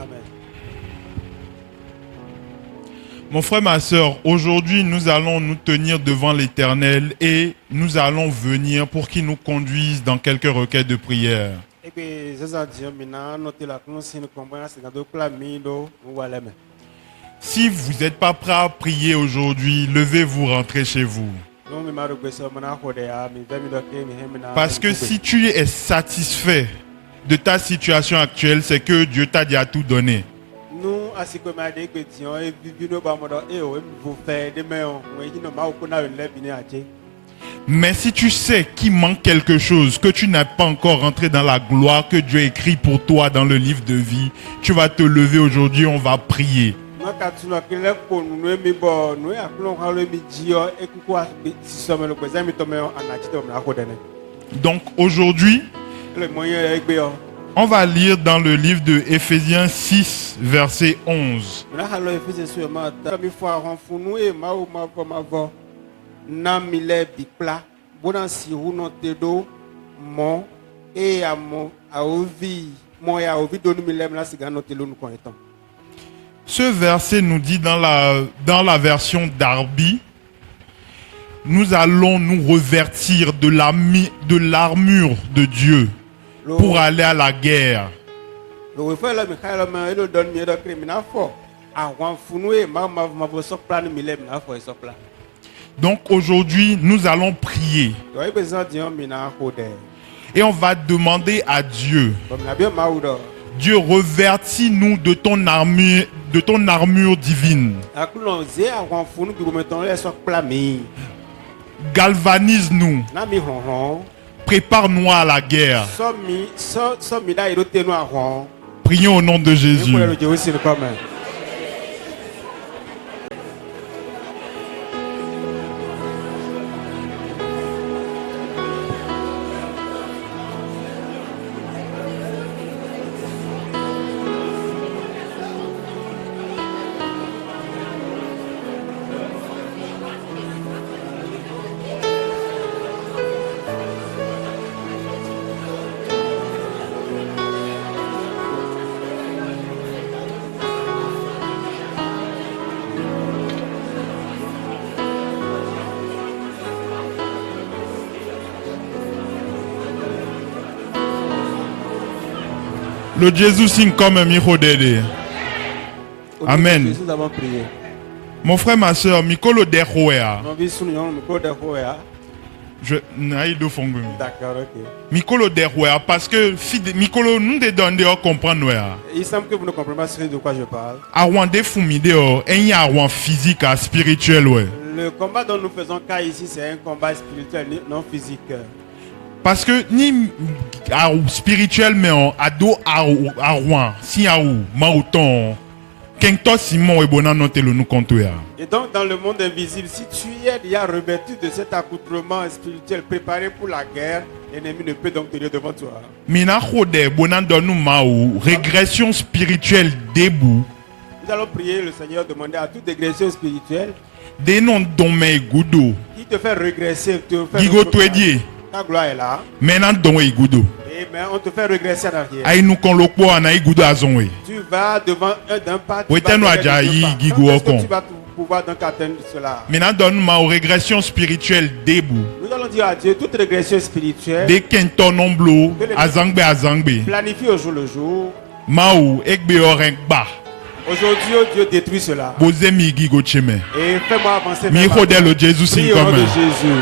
Amen. Mon frère, ma soeur, aujourd'hui, nous allons nous tenir devant l'Éternel et nous allons venir pour qu'il nous conduise dans quelques requêtes de prière. Et puis, je vous dis, maintenant, notez la conscience, nous comprenons, c'est dans le clamido, ou à l'aime. Si vous n'êtes pas prêt à prier aujourd'hui, levez-vous, rentrez chez vous. Parce que si tu es satisfait de ta situation actuelle, c'est que Dieu t'a déjà tout donné. Nous, ainsi que ma déclaration, et vivons dans le et vous faites des mains, nous avons Mais si tu sais qu'il manque quelque chose, que tu n'as pas encore rentré dans la gloire que Dieu écrit pour toi dans le livre de vie, tu vas te lever aujourd'hui, on va prier. Donc aujourd'hui, on va lire dans le livre de Éphésiens 6, verset 11. Ce verset nous dit dans la version Darby, nous allons nous revêtir de l'armure de Dieu pour aller à la guerre. Donc aujourd'hui, nous allons prier. Et on va demander à Dieu, Dieu, revêtis-nous de ton armure divine. Galvanise-nous. Prépare-nous à la guerre. Prions au nom de Jésus. Le Jésus signe comme un mirodede. Amen. Mon frère, ma soeur, Mikolo Dehoea. D'accord, ok. Mikolo Dehoea, parce que Mikolo nous te donne de comprendre. Il semble que vous ne comprenez pas de quoi je parle. Awande fumide, y a un physique et spirituel. Le combat dont nous faisons cas ici, c'est un combat spirituel, non physique. Parce que ni spirituel mais ado arwan si aou mauton kento simon et bonan notelo nous compte. Et donc dans le monde invisible, si tu es déjà revêtu de cet accoutrement spirituel préparé pour la guerre, l'ennemi ne peut donc tenir devant toi. Mina khode bonan donu maou régression spirituelle debout. Nous allons prier le Seigneur, demander à toute régression spirituelle des noms dome gudo qui te fait régresser, te fait gigo twedie. Ta gloire est là. Maintenant dome gudo. Et mais on te fait régresser en arrière. Aïe nous kon lokpo anaï gudo azonwe. Tu vas devant d'un pas. Tu vas pouvoir donc atteindre cela. Maintenant donne ma régression spirituelle debout. Nous allons dire à Dieu toute régression spirituelle. Des kento nomblo azangbe. Planifie au jour le jour. Maou ekbe orengba. Aujourd'hui, oh Dieu, détruit cela. Bozemi gigo cheme. Et fais-moi avancer. Mi rodel le Jésus signe comme. Jésus.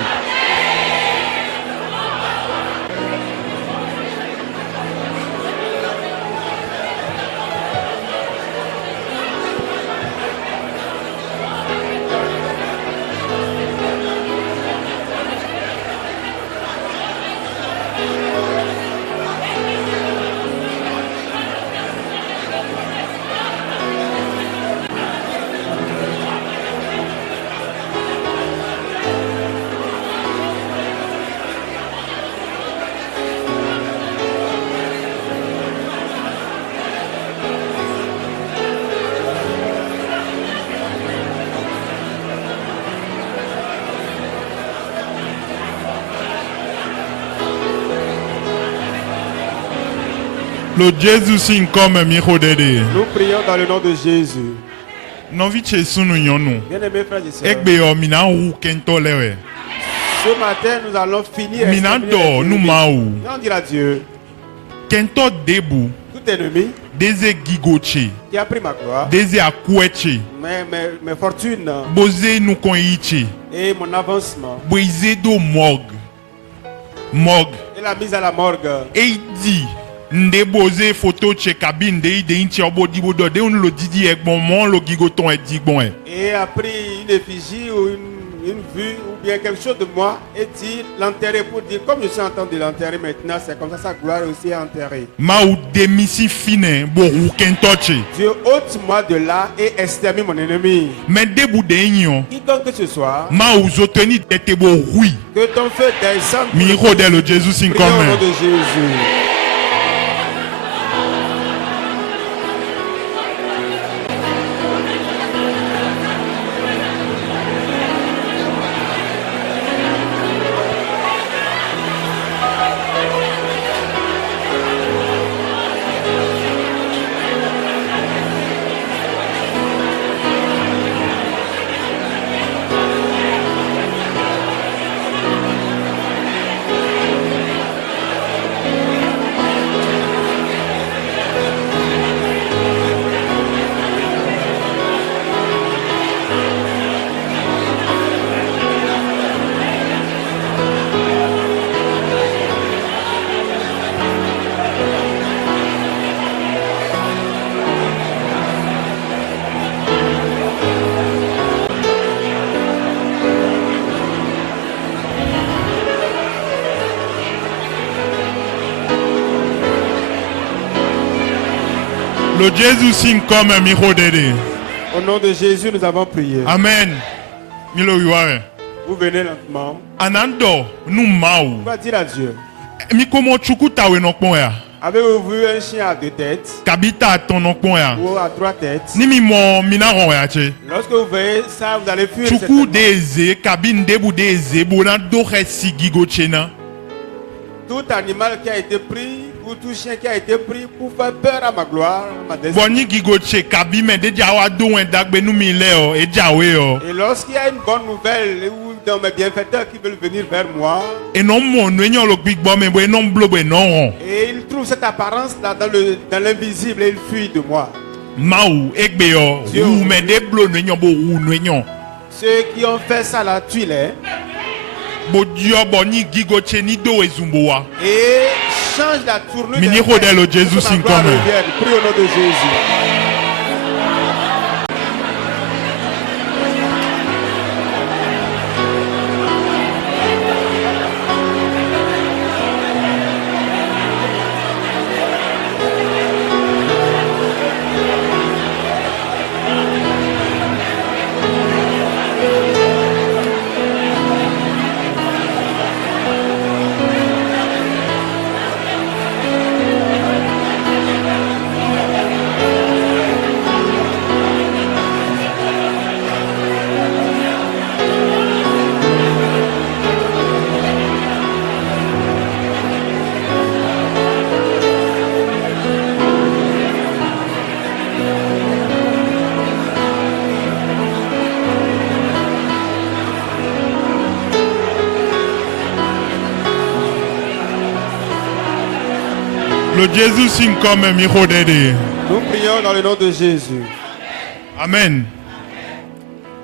Lo Jésus sin comme mi rodede. Nous prions dans le nom de Jésus. Non vi chesu nu yonu. Bien-aimés frères et sœurs, Egbe yo mina wu kento lewe. ce matin, nous allons finir. à Mina exterminer do les nu ennemis. maou. Et on dira à Dieu, Kento debu. tout ennemi Deze gigoche. qui a pris ma gloire, Deze akweche. mes fortunes Boze nu kon yiche. et mon avancement, Boize do mog. Mog. et la mise à la morgue. Eidi. Nde boze photo che kabine de ide inche obo dibo do de un lo didi egbon mon lo gigoton e digbon e. Et a pris une effigie ou une vue ou bien quelque chose de moi et dit l'enterrer pour dire comme je suis en train de l'enterrer maintenant, c'est comme ça sa gloire est aussi enterrée. Ma ou demisi fine bo wu kentoche. Dieu, ôte-moi de là et extermine mon ennemi. Mais debu de inyo. Quiconque que ce soit, Ma ou zoteni tete bo oui. que ton feu descende. Mi rode lo Jésus sin Prions au nom comme. de Jésus. Lo Jésus sin comme mi rodede. Au nom de Jésus, nous avons prié. Amen. Mi lo wiware. Vous venez lentement. Anando nu ma ou. On va dire à Dieu. Mi komo chuku tawe non pon ya. Avez-vous vu un chien à deux têtes Kabita ton non pon ya. ou à trois têtes? Ni mi mo minaron ya che. Lorsque vous voyez ça, vous allez fuir. Chuku certainement. deze kabine debu deze bona do resi gigoche na. Tout animal qui a été pris ou tout chien qui a été pris pour faire peur à ma gloire, à ma destinée. Boni gigoche kabi me de jawa do en dagbe nu mi le o e jawe o. Et lorsqu'il y a une bonne nouvelle ou dans mes bienfaiteurs qui veulent venir vers moi, E non mo no enyo lo big bo me bo e non blo bo e non ron. et ils trouvent cette apparence-là dans l'invisible et ils fuient de moi. Maou egbe yo. Dieu. Ou me de blo no enyo bo ou no enyo. Ceux qui ont fait ça là, tuez-les Bo dio boni gigoche ni do ezumbo wa. et change la tournure. Mini des rodel faits au pour que Jésus ma sin gloire comme. revienne. Prie au nom de Jésus. Lo Jésus sin comme mi rodede. Nous prions dans le nom de Jésus. Amen.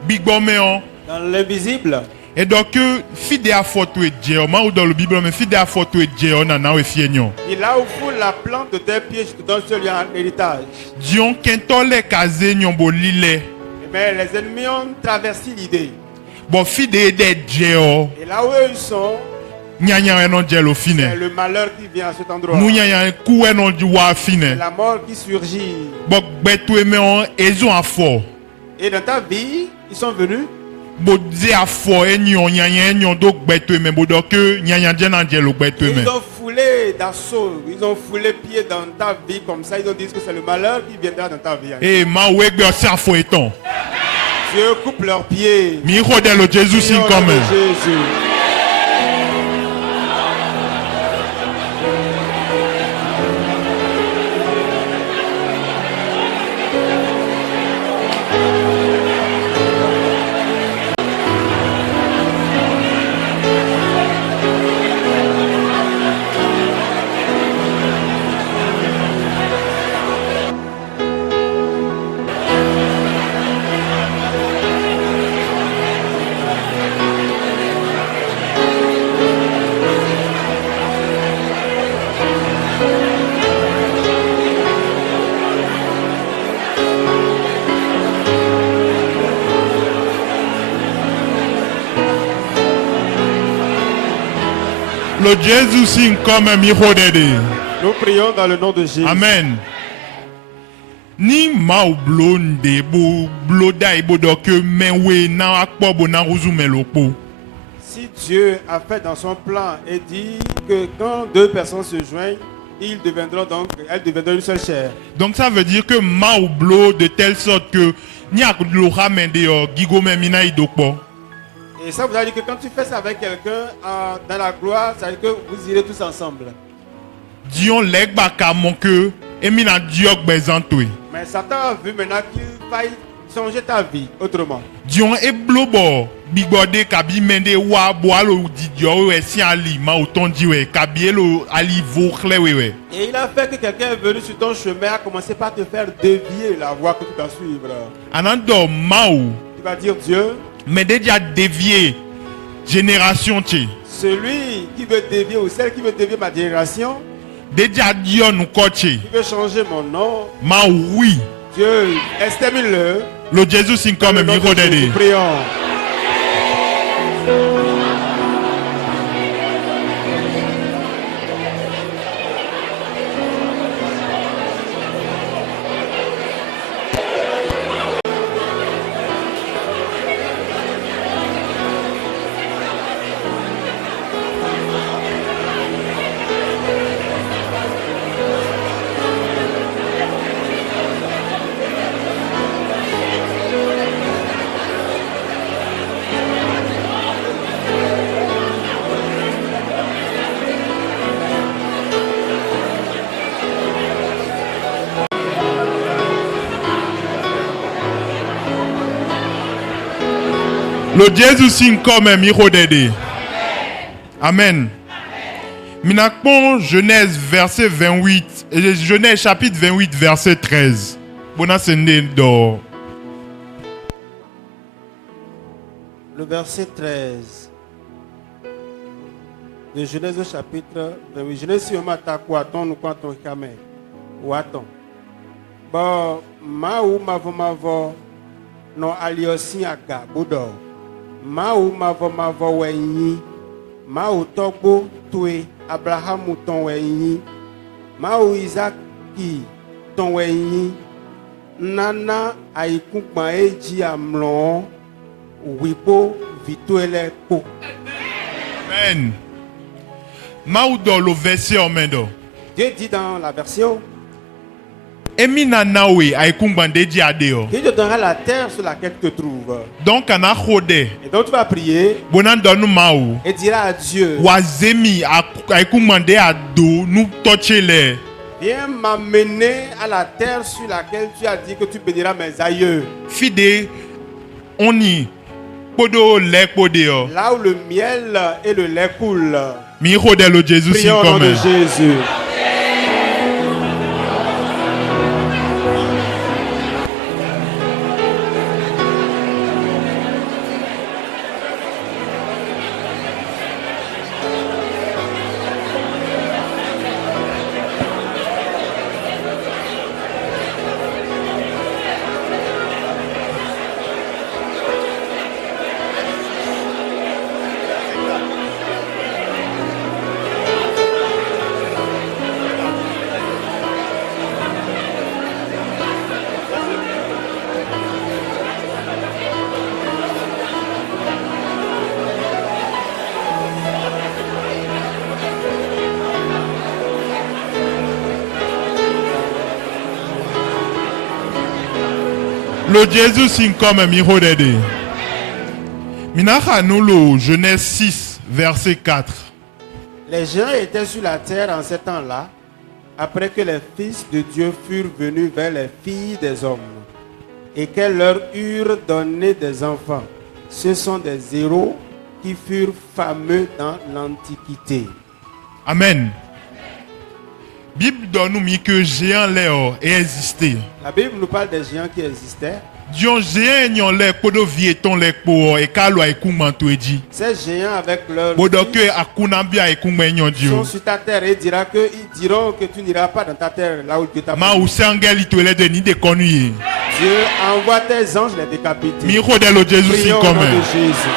Big bo me on. Dans l'invisible, Et donc fide a photo e je ma ou dans le Bible mais fide a photo e je on na we fienyo. et là où foule la plante de tes pieds, je te donne celui en héritage. Dion kento le kaze nyon bo lile. Eh bien, les ennemis ont traversé l'idée. Bo fide de je o. Et là où eux ils sont, Nyanya non je lo c'est fine. le malheur qui vient à cet endroit. Nou nyanya ku non di wa fine. La mort qui surgit. Bo gbetu e me on ezo afo. Et dans ta vie, ils sont venus. Bo di afo enyon nyanya enyon do gbetu e me bo do ke nyanya je nan je lo gbetu e me. Ils ont foulé d'assaut. Ils ont foulé pied dans ta vie comme ça. Ils ont dit que c'est le malheur qui viendra dans ta vie. E ma ou egbe si afo eton. Dieu coupe leurs pieds. Mi rodel lo Jésus sin Au nom comme. de Jésus. Lord Jesus in come mi hodede. Nous prions dans le nom de Jésus. Amen. Ni ma ou blonde bo bloda ibo doke menwe na akpo bo na ruzume lopo. Si Dieu a fait dans son plan et dit que quand deux personnes se joignent, elles deviendront une seule chair. Donc ça veut dire que ma ou blo de telle sorte que ni aklo ramende gigo memina idokpo. Et ça vous a dit que quand tu fais ça avec quelqu'un dans la gloire, ça veut dire que vous irez tous ensemble. Dion leg baka mon que emina diok bezantwe. Mais Satan a vu maintenant qu'il faille changer ta vie autrement. Dion e blobo bigode kabi mende wa boalo didio we si ali ma auton diwe kabi lo ali vokle we. Et il a fait que quelqu'un est venu sur ton chemin, a commencé par te faire dévier la voie que tu dois suivre. Anando maou Tu vas dire Dieu, mais déjà dévié génération tché. celui qui veut dévier ou celle qui veut dévier ma génération, Déjà Dieu nous coache. qui veut changer mon nom, Ma oui. Dieu, extermine-le. Le Jésus sin Dans comme le nom mi de Jésus, rodede. prions. Le Jésus sin comme mi rodede. Amen. Minakpon Genèse verset 28, Genèse chapitre 28 verset 13. Bona sende do. Le verset 13 de Genèse au chapitre 28. Genèse si on m'a quoi ton ou quoi ton kamé ou attends. Bon, ma ou mavo non aliosi aga bodo. Ma ou mavo wenyi. Ma ou togbo tué Abraham ton wenyi. Ma ou Isaac qui ton wenyi. Nana aikukma eji amlon. Wipo vituele ko. Amen. Ma do le verset omendo. Dieu dit dans la version Emina nawe aikungbande di adeo. qu'il te donnera la terre sur laquelle tu te trouves. Donc ana khode. Et donc tu vas prier Bonan donu maou. et diras à Dieu, Wazemi aikungbande ado nous toucher. viens m'amener à la terre sur laquelle tu as dit que tu béniras mes aïeux. Fide oni podo le podeo. Là où le miel et le lait coulent. Mi khode le Jésus sin Prions au nom de comme. Jésus. Le Jésus sin comme mi rodede. Minacha nous le Genèse 6 verset 4. Les gens étaient sur la terre en ce temps-là, après que les fils de Dieu furent venus vers les filles des hommes, et qu'elles leur eurent donné des enfants. Ce sont des héros qui furent fameux dans l'Antiquité. Amen. Bible donne nous que géant léo et existé. La Bible nous parle des géants qui existaient. Dion géant nyon lè podo vieton lè po e kalo ay kumanto eji. Ces géants avec leurs Bodo fils ke akunambia ay kumenyon sont dio. sur ta terre et ils diront que tu n'iras pas dans ta terre là où Dieu t'a Ma pris. ou sangel itwele de ni de konuye. Dieu envoie tes anges les décapiter. Mi rode lo Jésus si Prions au nom comme. de Jésus.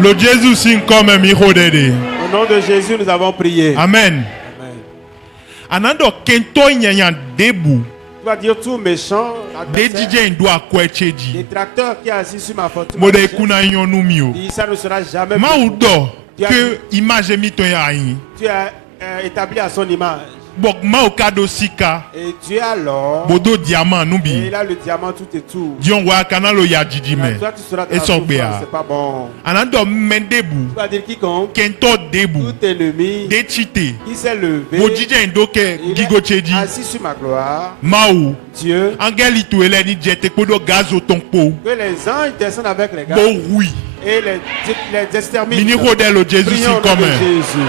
Lo Jésus sin comme miho dede. Au nom de Jésus, nous avons prié. Amen. Amen. Anando kento nyanya debu. Tu vas dire tout méchant, De adversaire, DJ ndo akwecheji. détracteur qui est assis sur ma faute. Mode kuna nyonu mio. Ça ne sera jamais Ma possible. udo que image mi to ya yin. Tu as établi à son image. Bok ma okado sika. Et Dieu alors, Bodo diamant et nubi. il a le diamant tout et tout. Dion wa kanalo ya jijime. Toi, tu seras dans Et la son souffrance, béa. c'est pas bon. Anando mendebu. Tu vas dire quiconque, Kento debu. tout ennemi De chite. qui s'est levé, Bo DJ ndo ke il gigocheji. est assis sur ma gloire. Maou. Dieu, Angeli tu ele ni jete kodo gazo tonko. que les anges descendent avec les gars Bo oui. et les exterminent. Mini rodelo Jésus Prions sin au nom comme. de Jésus.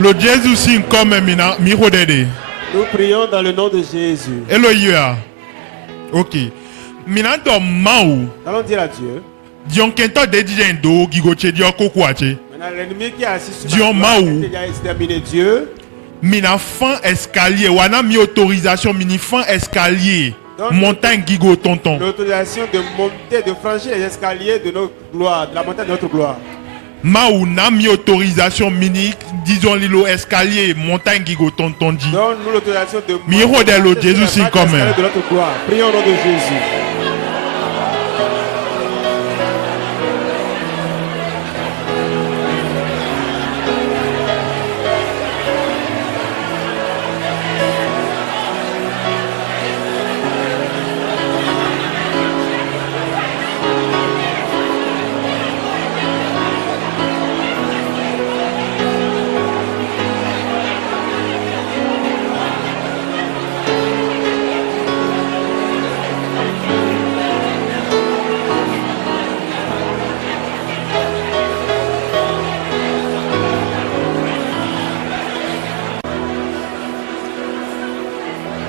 Lo Jésus sin comme mina mi rodede. Nous prions dans le nom de Jésus. Elo ya. Ok. Mina do mau. Allons dire à Dieu. Dion kento de DJ ndo gigoche dio kokwache. Maintenant, l'ennemi qui est assis sur Dieu ma gloire, Maou. qui a exterminé Dieu. Mina fan escalier. Wana mi autorisation mini fan escalier. Donc, Montagne gigo tonton. L'autorisation de monter, de franchir les escaliers de notre gloire, de la montagne de notre gloire. Maou na mi autorisation mini disons lilo escalier montagne gigo tonton dit. Donne-nous l'autorisation de Mi rodel au monter sur Jésus la sin marche comme. escalier de notre gloire. Prions au nom de Jésus.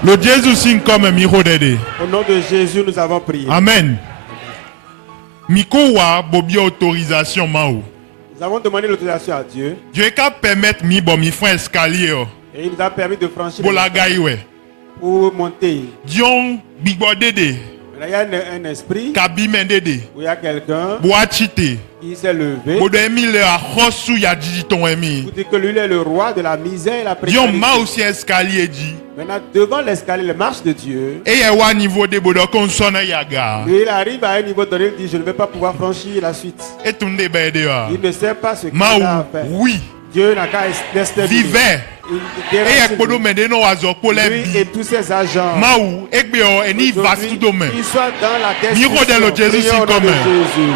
Lo Jésus sin comme mi rodede. Au nom de Jésus, nous avons prié. Amen. Miko wa bobi autorisation maou. Nous avons demandé l'autorisation à Dieu Dieu ka permettre mi bon mi fan escalier oh. et il nous a permis de franchir Pour les la escaliers gaille pour monter. Dion big boy dede. Maintenant, il y a un esprit Kabi men dede. où il y a quelqu'un Boa chite. qui s'est levé Bodo emi le a khosu ya didi ton emi. pour dire que lui il est le roi de la misère et la Dion précarité. ma aussi escalier dit. Maintenant, devant l'escalier, les marches de Dieu, Et y wa niveau de bodo kon sona yaga. lui, il arrive à un niveau donné, il dit, je ne vais pas pouvoir franchir la suite. Et tunde bede wa. Il ne sait pas ce qu'il Ma a à ou faire. oui. Dieu n'a qu'à l'exterminer. Vivait. Il Et y déracine kodo mende no wazo ko le lui bi. et tous ses agents. Ma ou ekbe o eni Aujourd'hui, vastu domaine. ils soient dans la Miro de lo destruction. Jésus, Prions au nom c'est de commun. Jésus.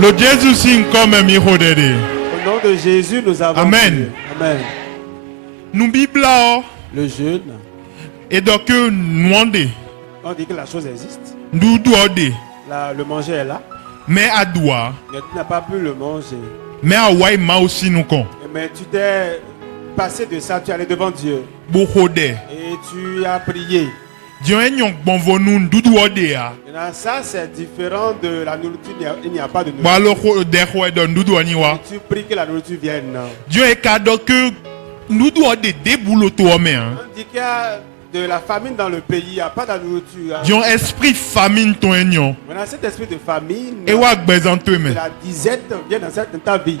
Lo Jésus sin comme mi rodede. Au nom de Jésus, nous avons Amen. prié. Amen. Nou Bible la Le jeûne, et donc nwande. on dit que la chose existe. Nou duode. Le manger est là, Mais adwa. mais tu n'as pas pu le manger. Mais awai ma aussi nou kon. Mais tu t'es passé de ça, tu es allé devant Dieu Bo rode. et tu as prié. Dieu est nyong bonvo nous doudou odea. Maintenant, ça, c'est différent de la nourriture. Il n'y a pas de Ba nourriture. lo deko e don doudou aniwa. Tu pries que la nourriture vienne. Dieu est cadeau que nous doit de déboulot to homme. On dit qu'il y a de la famine dans le pays. Il n'y a pas de nourriture. Dieu esprit famine ton enyon. Maintenant, cet esprit de famine, Et wa gbezan to de me. la disette, vient dans ta vie.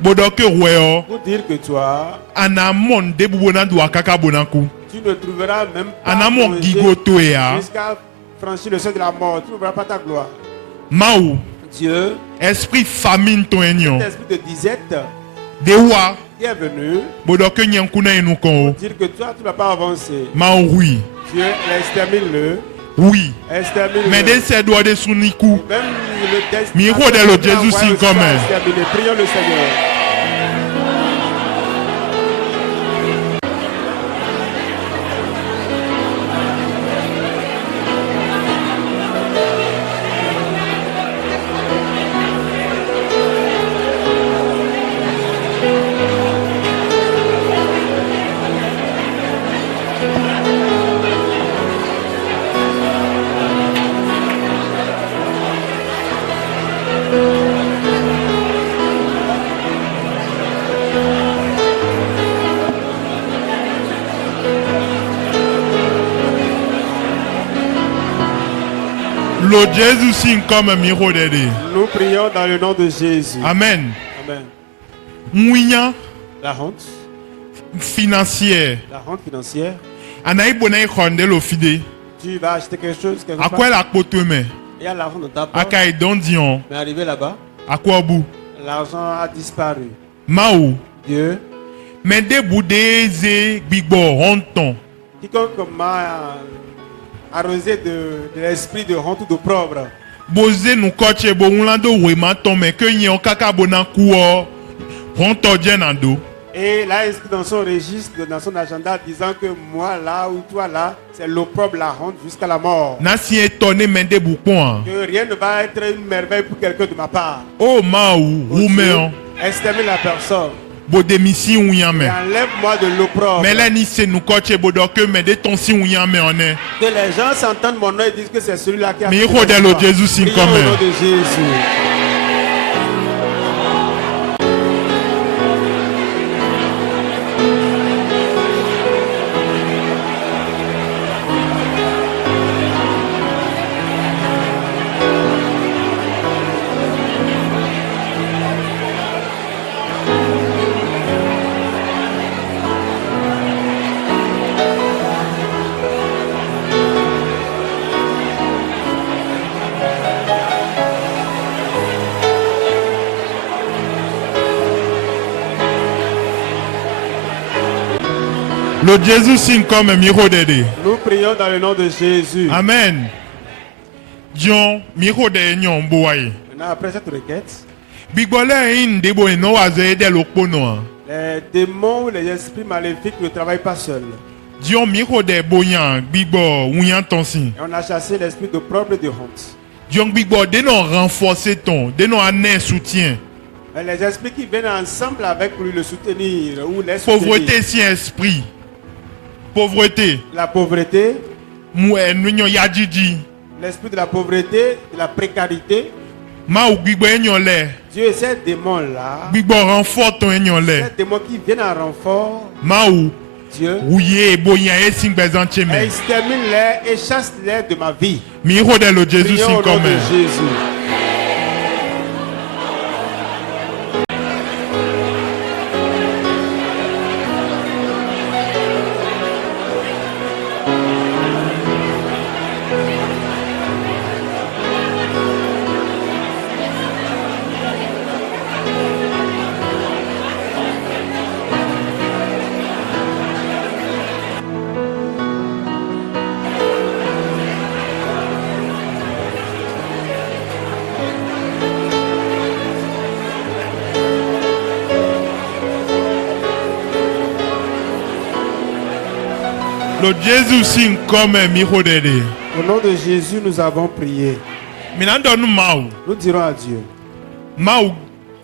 Bodo ke weo. Pour dire que toi, Anamon debubona do akaka bonaku. tu ne trouveras même pas Anamon manger gigoto ya. jusqu'à franchir le seuil de la mort. Tu ne verras pas ta gloire. Maou. Dieu, Esprit famine ton enyon. cet esprit de disette Dewa. qui est venu Bodo ke nyankuna enukon. dire que toi, tu ne vas pas avancer. Maou oui. Dieu, extermine-le. Oui. Extermine-le. Mais de se doit de suniku. Même le destin. Mi ho de lo Jésus sin comme. Prions le Seigneur. Lo Jésus sin comme mi ho de de. Nous prions dans le nom de Jésus. Amen. Amen. Mouinya La honte. financière. La honte financière. Anaï bonai khonde lo fide. Tu vas acheter quelque chose quelque À part. quoi la poteme? Il y a l'argent dans ta poche. Akai don dion. Mais arrivé là-bas, À quoi bout? l'argent a disparu. Maou. Dieu, Mais de boudeze bigbo honton. quiconque m'a arrosé de l'esprit de honte ou d'opprobre, Boze nou koche bo unlando wema ton mais que nyon kaka bonan kuo. Honto djenando. et l'a inscrit dans son registre, dans son agenda, disant que moi là ou toi là, c'est l'opprobre, la honte jusqu'à la mort. Na si étonné mais de boukon. Que rien ne va être une merveille pour quelqu'un de ma part. Oh maou, Oh Dieu, rouméon. extermine la personne Bo demisi et ouyame. enlève-moi de l'opprobre. Mais là ni se nou koche bodo que mais de ton si ouyame on est. Que les gens s'entendent mon nom et disent que c'est celui-là qui a Mais fait il faut cette de l'eau, histoire. Jésus, c'est Prions comme au un. nom de Jésus. Lo Jésus sin comme miro dede. Nous prions dans le nom de Jésus. Amen. Dion miro de nyon boy. Maintenant, après cette requête, Bigbole in debo no waze de lokpono. les démons ou les esprits maléfiques ne travaillent pas seuls. Dion miro de boyan bigbo ouyan tonsi. Et on a chassé l'esprit de propre et de honte. Dion bigbo de non renforcer ton, de non amener soutien. Et les esprits qui viennent ensemble avec lui le soutenir ou les soutenir. Pauvreté si esprit. Pauvreté. La pauvreté, Moué nyon yadjiji. l'esprit de la pauvreté, de la précarité. Ma ou bigbo nyon le. Dieu et ces démons-là, Bigbo renfort ton nyon le. ces démons qui viennent en renfort, Ma ou Dieu, ouye boyan e sing bezan cheme. extermine-les et chasse-les de ma vie. Miro de lo Jésus Prions sin au nom comme. de Jésus. Lo Jésus sin comme miro dede. Au nom de Jésus, nous avons prié. Minando nou mau. Nous dirons à Dieu, Mau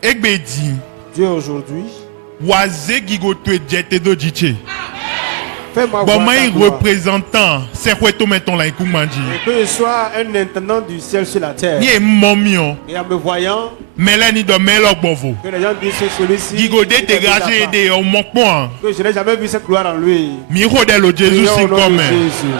egbedi. Dieu aujourd'hui, Waze gigo twe jete do jiche. Fais-moi Bon, voir moi, ta il gloire. représentant, c'est quoi ton mettons là, écoute, dit. Et que je sois un intendant du ciel sur la terre. Ni est momion, Et en me voyant, mais là, ni de mêler bon vous. que les gens disent que celui-ci. Gigodé il est dégagé de des au manque point. que je n'ai jamais vu cette gloire en lui. Miro de lo Jésus Prions au c'est nom de comme. Jésus.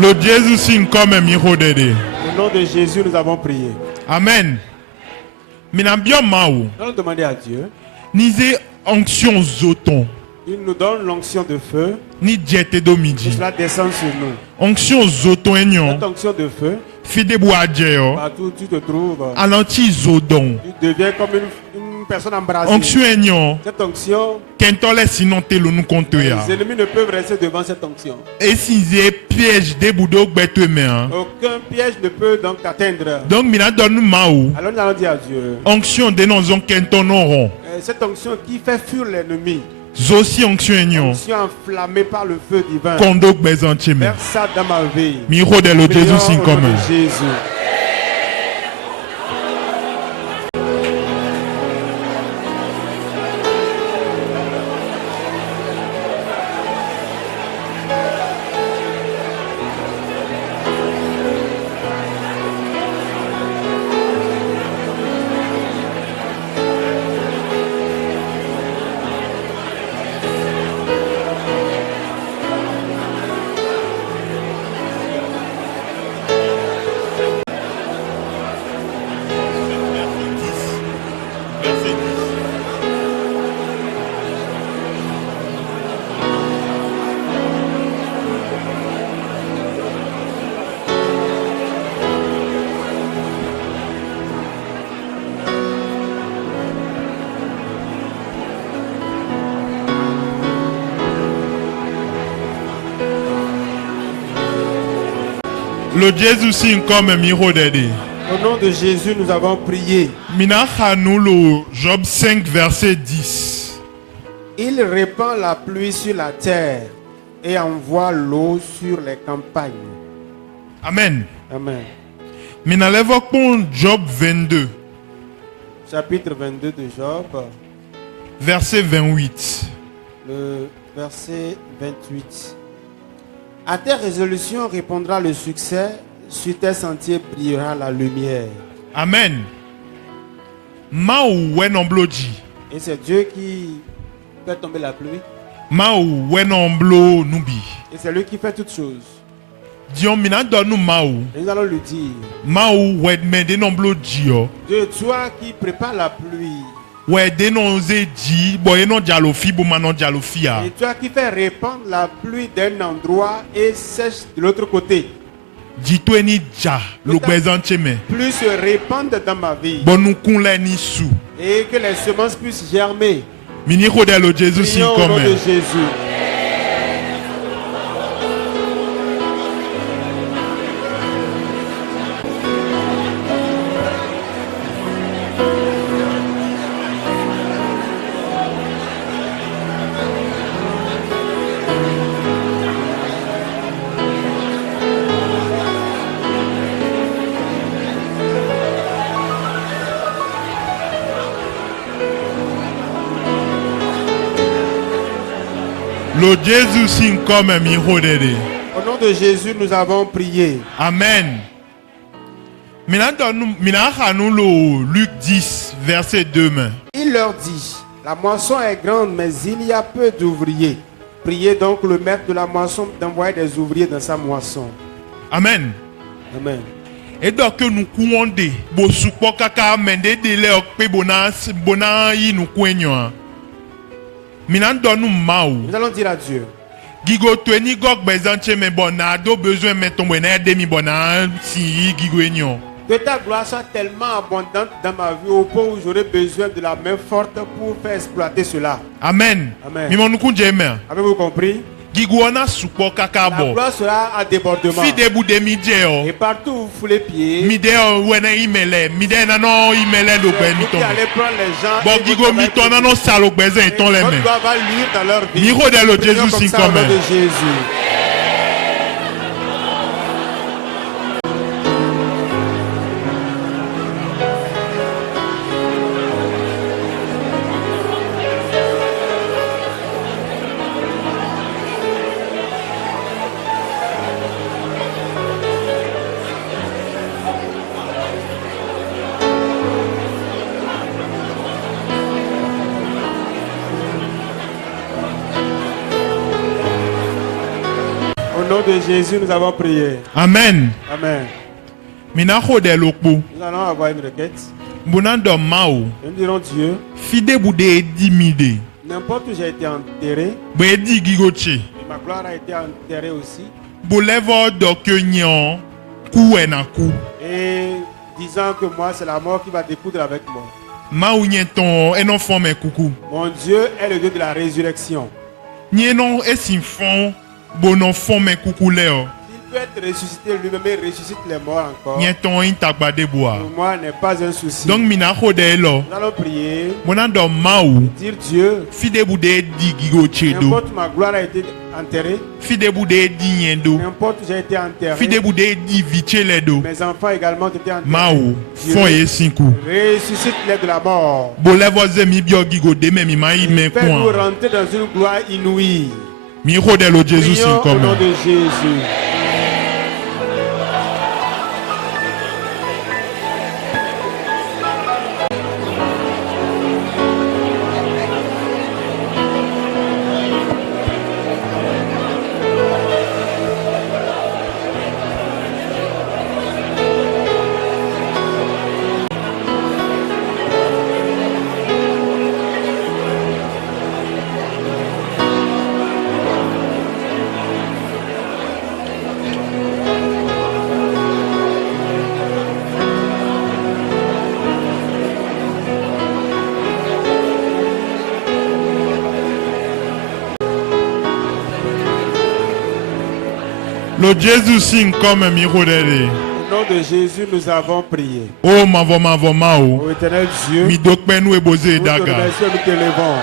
Le Jésus c'est comme miro de. Au nom de Jésus, nous avons prié. Amen. Mina bien maou. Nous allons demander à Dieu. Nise onction zoton. Il nous donne l'onction de feu. Ni diete do Que midi. cela descend sur nous. Onction zoton enyon. Cette onction de feu, Fide boadjeo. partout où tu te trouves, Alanti zodon. tu deviens comme une personne embrasée. Onction enyon. Cette onction, Kentole sinon te lo nou konto ya. les ennemis ne peuvent rester devant cette onction. Et si c'est piège de boudou beto me. Aucun piège ne peut donc t'atteindre. Donc mina donne maou. Alors nous allons dire à Dieu, Onction de non zon kenton oron. cette onction qui fait fuir l'ennemi, Zosi onction enyon. onction enflammée par le feu divin, Kondo bezanche me. verse ça dans ma vie. Miro de lo Prions Jésus sin au nom comme. de Jésus. Le Jésus sin comme miro de. Au nom de Jésus, nous avons prié. Mina Hanoulo, Job 5, verset 10. Il répand la pluie sur la terre et envoie l'eau sur les campagnes. Amen. Amen. Mina levokpon Job 22, Chapitre 22 de Job, verset 28. le verset 28. À tes résolutions répondra le succès, sur tes sentiers brillera la lumière. Amen. Maou wenambloji. Et c'est Dieu qui fait tomber la pluie. Maou wenamblo nubi. Et c'est lui qui fait toutes choses. Dion mina donu maou. Et nous allons lui dire, Maou wedmende nomblo dio. Dieu, toi qui prépares la pluie, Wede non ze di, boye non dialofi, bo manon dialofia. et toi qui fais répandre la pluie d'un endroit et sèche de l'autre côté, Dito ni dja, lo bezanche me. pluie se répande dans ma vie Bon nou le ni sou. et que les semences puissent germer. Mini kode lo Jésus sin Prions au nom de comme. Jésus. Le Jésus sin comme miro de. Au nom de Jésus, nous avons prié. Amen. Mina Hanoulo, Luc 10, verset 2 mains. Il leur dit, la moisson est grande, mais il y a peu d'ouvriers. Priez donc le maître de la moisson d'envoyer des ouvriers dans sa moisson. Amen. Amen. Et donc que nous courons de bosupo kaka mende de le okpe bona yi nous kwenyo. Mina donu maou. Nous allons dire à Dieu, Gigo tweni gok bezanche me bona do besoin meton bona demi bona si gigo enyo. que ta gloire soit tellement abondante dans ma vie au point où j'aurai besoin de la main forte pour faire exploiter cela. Amen. Amen. Mi mon kunje me. Avez-vous compris? Giguana supo La kakabo. gloire sera à débordement. Fidebu de mideo. Et partout où vous foulez pied, Mideo wena imele. Mide nano imele do c'est ben vous qui ton. allez prendre les gens. Bon et gigo votre mi ton travail nano salo gbeze et ton les votre mains. gloire va luire dans leur vie. Miro de lo Prions Jésus comme sin ça au nom comme. de Jésus. Au nom de Jésus, nous avons prié. Amen. Amen. Mina ho de lokpo. Nous allons avoir une requête. Bonando mao. Et nous dirons Dieu, Fidebu de di mide. n'importe où j'ai été enterré, Be di gigoche. et ma gloire a été enterrée aussi. Bolevo do kenyon. Ku ena ku. Et disant que moi, c'est la mort qui va découdre avec moi. Mao nyeton enon fon men kuku. Mon Dieu est le Dieu de la résurrection. Nyenon esin fon bonon fon men kuku leo. Il peut être ressuscité lui-même et ressuscite les morts encore. Nyeton intagbade boa. Pour moi, n'est pas un souci. Donc mina ho de lo. Nous allons prier, Bonando mao. dire Dieu, Fidebu de di gigoche do. n'importe où ma gloire a été enterrée, Fidebu de di nyendo. n'importe où j'ai été enterré, Fidebu de di vichele do. mes enfants également ont été enterrés. Mao. Dieu, Fon esin ku. ressuscite-les de la mort. Bolevo zemi bio gigo de me mi ma Et ime fais-nous kwa. rentrer dans une gloire inouïe. Mi ho de lo Jésus sin Prions au nom comme. de Jésus. Lo Jésus sin comme mi ho de de. Au nom de Jésus, nous avons prié. Oh mavo mao. Ô éternel Dieu, Mi dokpe nou eboze nous te daga. remercions, nous t'élevons.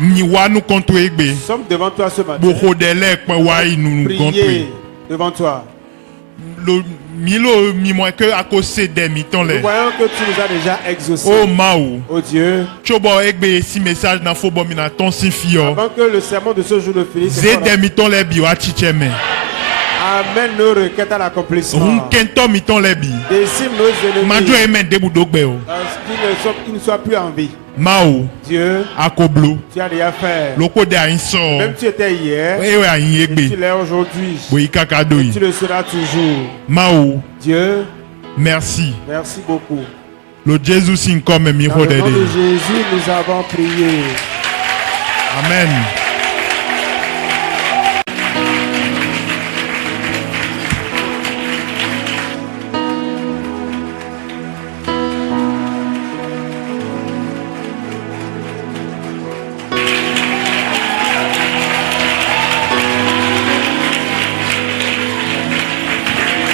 Ni wa nou kontu egbe. Nous sommes devant toi ce matin. Bo ho de le kwen wa nou kontu. Prier devant toi. Lo mi lo mi mo ke akose de mi ton Nous le. voyons que tu nous as déjà exaucés. Oh mao. Oh Dieu, Chobo egbe si message na fo bo mi na ton si fio. avant que le sermon de ce jour ne finisse, Ze de mi ton le bi wa chicheme. amène nos requêtes à l'accomplissement. Run kento mi ton le bi. Décime nos Majo ennemis. emen debu dogbe o. Qu'ils ne soient plus en vie. Mao Dieu, akoblo. tu as déjà fait. Loko de ayin so. Même tu étais hier, Ewe ayin et tu egbe. l'es aujourd'hui. Bo ikakado Tu yi. le seras toujours. Mao Dieu, merci. merci beaucoup. Lo Jésus sin comme mi Dans ho le de nom de de. Jésus, nous avons prié. Amen.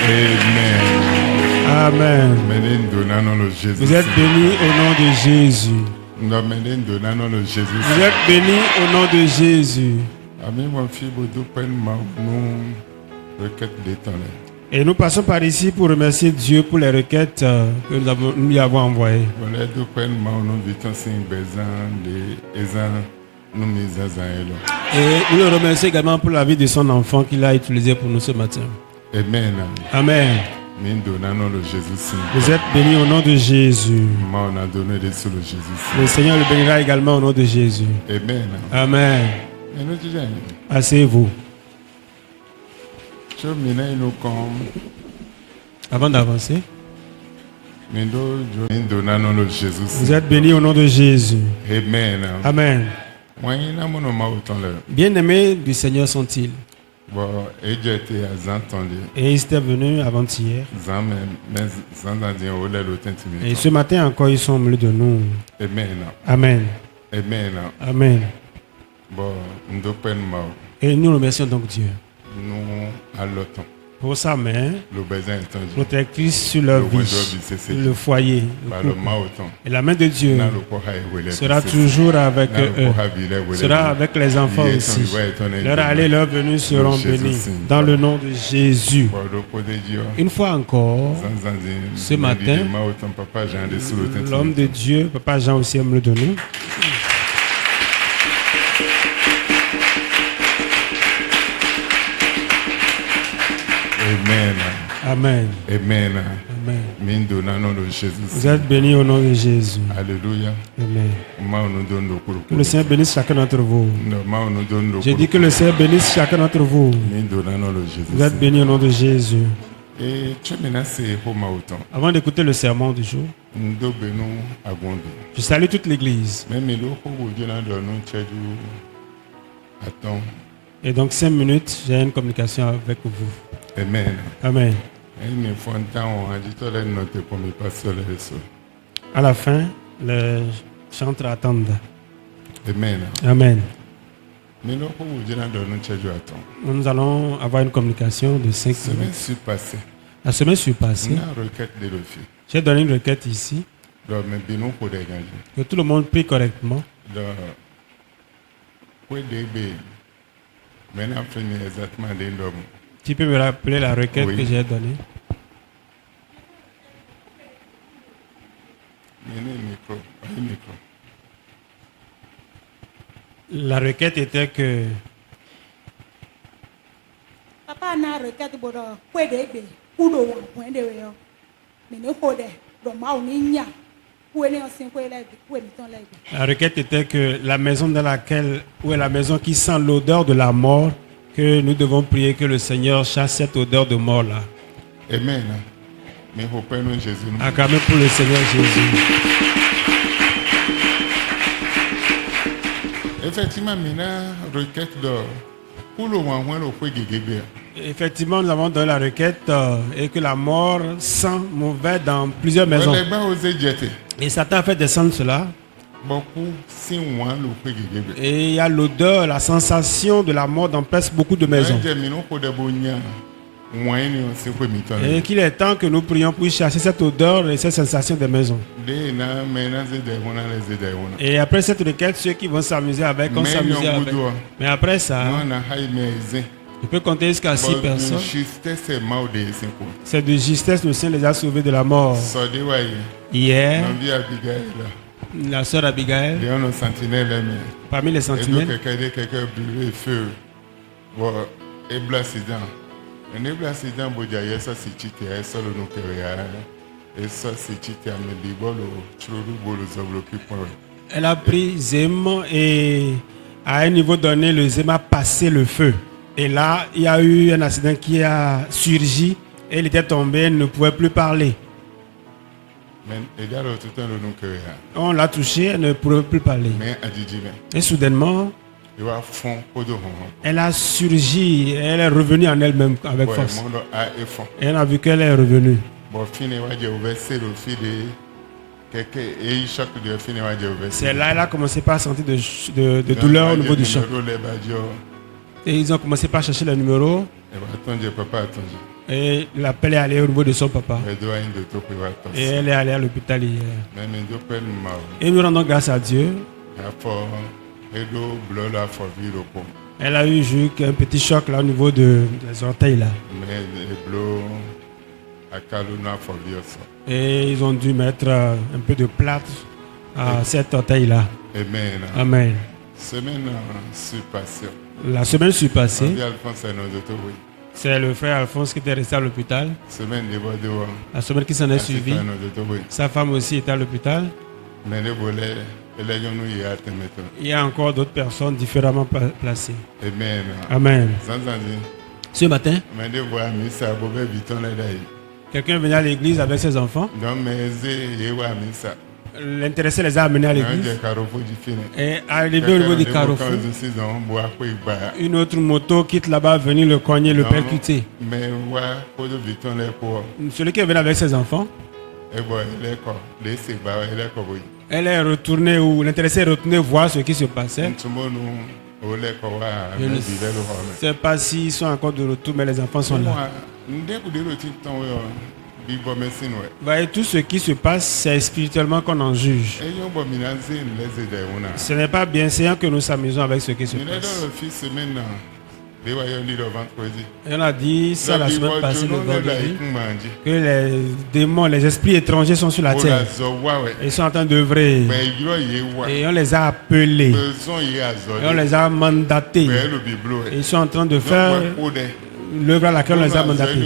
Amen. Amen. Menin donnant le Jésus. Vous êtes bénis au nom de Jésus. Nous menin donnant le Jésus. Vous êtes bénis au nom de Jésus. Ami mon fils Boudou Pen nous requête d'étonner. Et nous passons par ici pour remercier Dieu pour les requêtes que nous lui avons envoyées. Voilà du Pen nous vitons sin besoin de ezan nous misons à elle. Et nous le remercions également pour la vie de son enfant qu'il a utilisé pour nous ce matin. Amen. Amen. Min donnant le Jésus. Vous êtes bénis au nom de Jésus. Moi on a donné des sous le Jésus. Le Seigneur le bénira également au nom de Jésus. Amen. Amen. Et nous disons, Asseyez-vous. je mina nous comme Avant d'avancer, min donnant le Jésus. vous êtes bénis au nom de Jésus. Amen. Amen. Moi il a mon nom autant là. Bien-aimés du Seigneur sont-ils? Bon, et j'ai été à entendu. Et ils étaient venus avant-hier. Et ce matin encore, ils sont au milieu de nous. Amen. Amen. Amen. Amen. Bon, nous Et nous remercions donc Dieu nous allotons pour sa main le besoin entendu protectrice sur leur Le vie, wardrobe, le foyer, le par le couple. maoton Et la main de Dieu na le koha ewele sera bisese. toujours avec Na le eux, koha bile ewele sera bi. avec les enfants Iye aussi. ton iwa eton Leur edema. aller, leur venue seront Jésus bénis signe. dans le nom de Jésus. Bordeaux Podé Dio. Une fois encore, Zanzanzi, ce Medi matin, de maoton papa Jean de sous le teint. l'homme de Dieu, Papa Jean aussi aime le donner. Amen. Amen. Amen. Amen. Mindo na nom de Jésus. Vous êtes bénis au nom de Jésus. Alléluia. Amen. Mao nous donne le cours. Que le Seigneur bénisse chacun d'entre vous. Mao nous donne le J'ai dit que le Seigneur bénisse chacun d'entre vous. Mindo na nom de Jésus. Vous êtes bénis au nom de Jésus. Et tu menaces au maoton. Avant d'écouter le sermon du jour, Ndo beno agondo. je salue toute l'église. Même le ko Dieu na donne nous tchedu. Attends. Et donc 5 minutes, j'ai une communication avec vous. Amen. Amen. Et mes fontaines ont dit toi les notes pour mes pasteurs les seuls. À la fin, les chantres attendent. Amen. Amen. Mais le ko Dieu na donne nous tchedu attends. Nous allons avoir une communication de 5 Semaine minutes. surpassée. La semaine surpassée, On a requête de le faire. j'ai donné une requête ici, Donc mais bino ko dégager. que tout le monde prie correctement. Donc pour DB. Maintenant premier exactement des hommes. Tu peux me rappeler la requête Oui. que j'ai donnée? Menez micro. Allez micro. La requête était que Papa na requête bodo kwede gbe kudo wa kwende we yo me ne hode do ma o ni nya kwene o sin kwele kwene ton le gbe la requête était que la maison dans laquelle, ou est la maison qui sent l'odeur de la mort, que nous devons prier que le Seigneur chasse cette odeur de mort là. Amen. Mais au Père nous Jésus. nous. Acclamez pour le Seigneur Jésus. Effectivement, maintenant requête de pour le moment le feu gégébé. Effectivement, nous avons donné la requête et que la mort sent mauvais dans plusieurs maisons. Les bas osé jeter. Et Satan a fait descendre cela. Beaucoup si moins le feu gégébé. Et il y a l'odeur, la sensation de la mort dans presque beaucoup de maisons. J'ai mis nos de bonia. Moins nous c'est pour miton. Et qu'il est temps que nous prions pour chasser cette odeur et cette sensation des maisons. Des na maintenant c'est des on a les des on. Et après cette requête, ceux qui vont s'amuser avec, vont s'amuser avec. Mais après ça, Non na hay mais tu peux compter jusqu'à 6 personnes. Juste c'est mal de c'est quoi. C'est de justesse, le Seigneur les a sauvés de la mort. Ça dit ouais. Hier, Non vie Abigail. la sœur Abigail, Les on sentinelle mais parmi les et donc sentinelles, quelqu'un brûlé feu. Bon et blacidant. Un blacidant bodia ça c'est chité ça le nous et ça c'est chité à me libolo churu bolo zablo qui point. elle a pris Zém et à un niveau donné, le Zém a passé le feu. Et là, il y a eu un accident qui a surgi et il était tombé, il ne pouvait plus parler. Mais et là tout temps le nous On l'a touché, elle ne pouvait plus parler. mais à Didi Et soudainement, il va fond au dos. elle a surgi, elle est revenue en elle-même avec Ouais, force. monde a et fond. Et on a vu qu'elle est revenue. Bon fini va dire verser le fil de quelqu'un et chaque de fini va dire verser. C'est là, elle a commencé par sentir de douleur au niveau du champ. Et ils ont commencé par chercher le numéro. Attendez, papa, attendez. Et l'appel est allé au niveau de son papa. Elle doit être de tout pour Et elle est allée à l'hôpital hier. même deux peines mal. Et nous rendons grâce à Dieu. Et l'eau bleue la faut vivre au pont. Elle a eu juste un petit choc là au niveau des orteils là. Mais les bleus à Kaluna faut vivre ça. Et ils ont dû mettre un peu de plâtre à cet orteil là. Amen. Amen. Semaine surpassée. La semaine surpassée, Alphonse est nos autos, oui. c'est le frère Alphonse qui était resté à l'hôpital. Semaine de Bordeaux. La semaine qui s'en est suivie, Nos autos, oui. sa femme aussi était à l'hôpital. Mais les volets, les gens nous y a maintenant. Il y a encore d'autres personnes différemment placées. Amen. Amen. Sans dire. Ce matin, Mais de voir, mais ça, Bobé Viton, là, quelqu'un venait à l'église avec ses enfants. donc, mais c'est, ouais, mais ça. L'intéressé les a amenés à l'église. Et arrivé au niveau du carrefour, une autre moto quitte là-bas, venir le cogner, le percuter. Mais ouais, pour le Viton, les pour. Celui qui est venu avec ses enfants, Et bon, il est quoi? Laissez, bah, il est quoi? elle est retournée, ou l'intéressé est retourné voir ce qui se passait. Tout le monde, Ole kowa Je ne amebile lo home. sais pas s'ils sont encore de retour, mais les enfants sont là. Moi, ndeko de lo ti tan yo bibo mesin we. Vous voyez, tout ce qui se passe, c'est spirituellement qu'on en juge. E yo bo minaze nleze de una. Ce n'est pas bien, c'est que nous s'amusons avec ce qui se Ni le passe. do fi semaine na. De wa yo leader vendredi. Et on a dit ça la semaine passée, le vendredi, vendredi. que les démons, les esprits étrangers sont sur la Pour terre. la zo wa we. Ils sont en train d'œuvrer. Ben yo ye wa. Et on les a appelés. Besoin ye azode. Et on les a mandatés. Ben le biblo. Et ils sont en train de faire l'œuvre à laquelle on les a mandatés.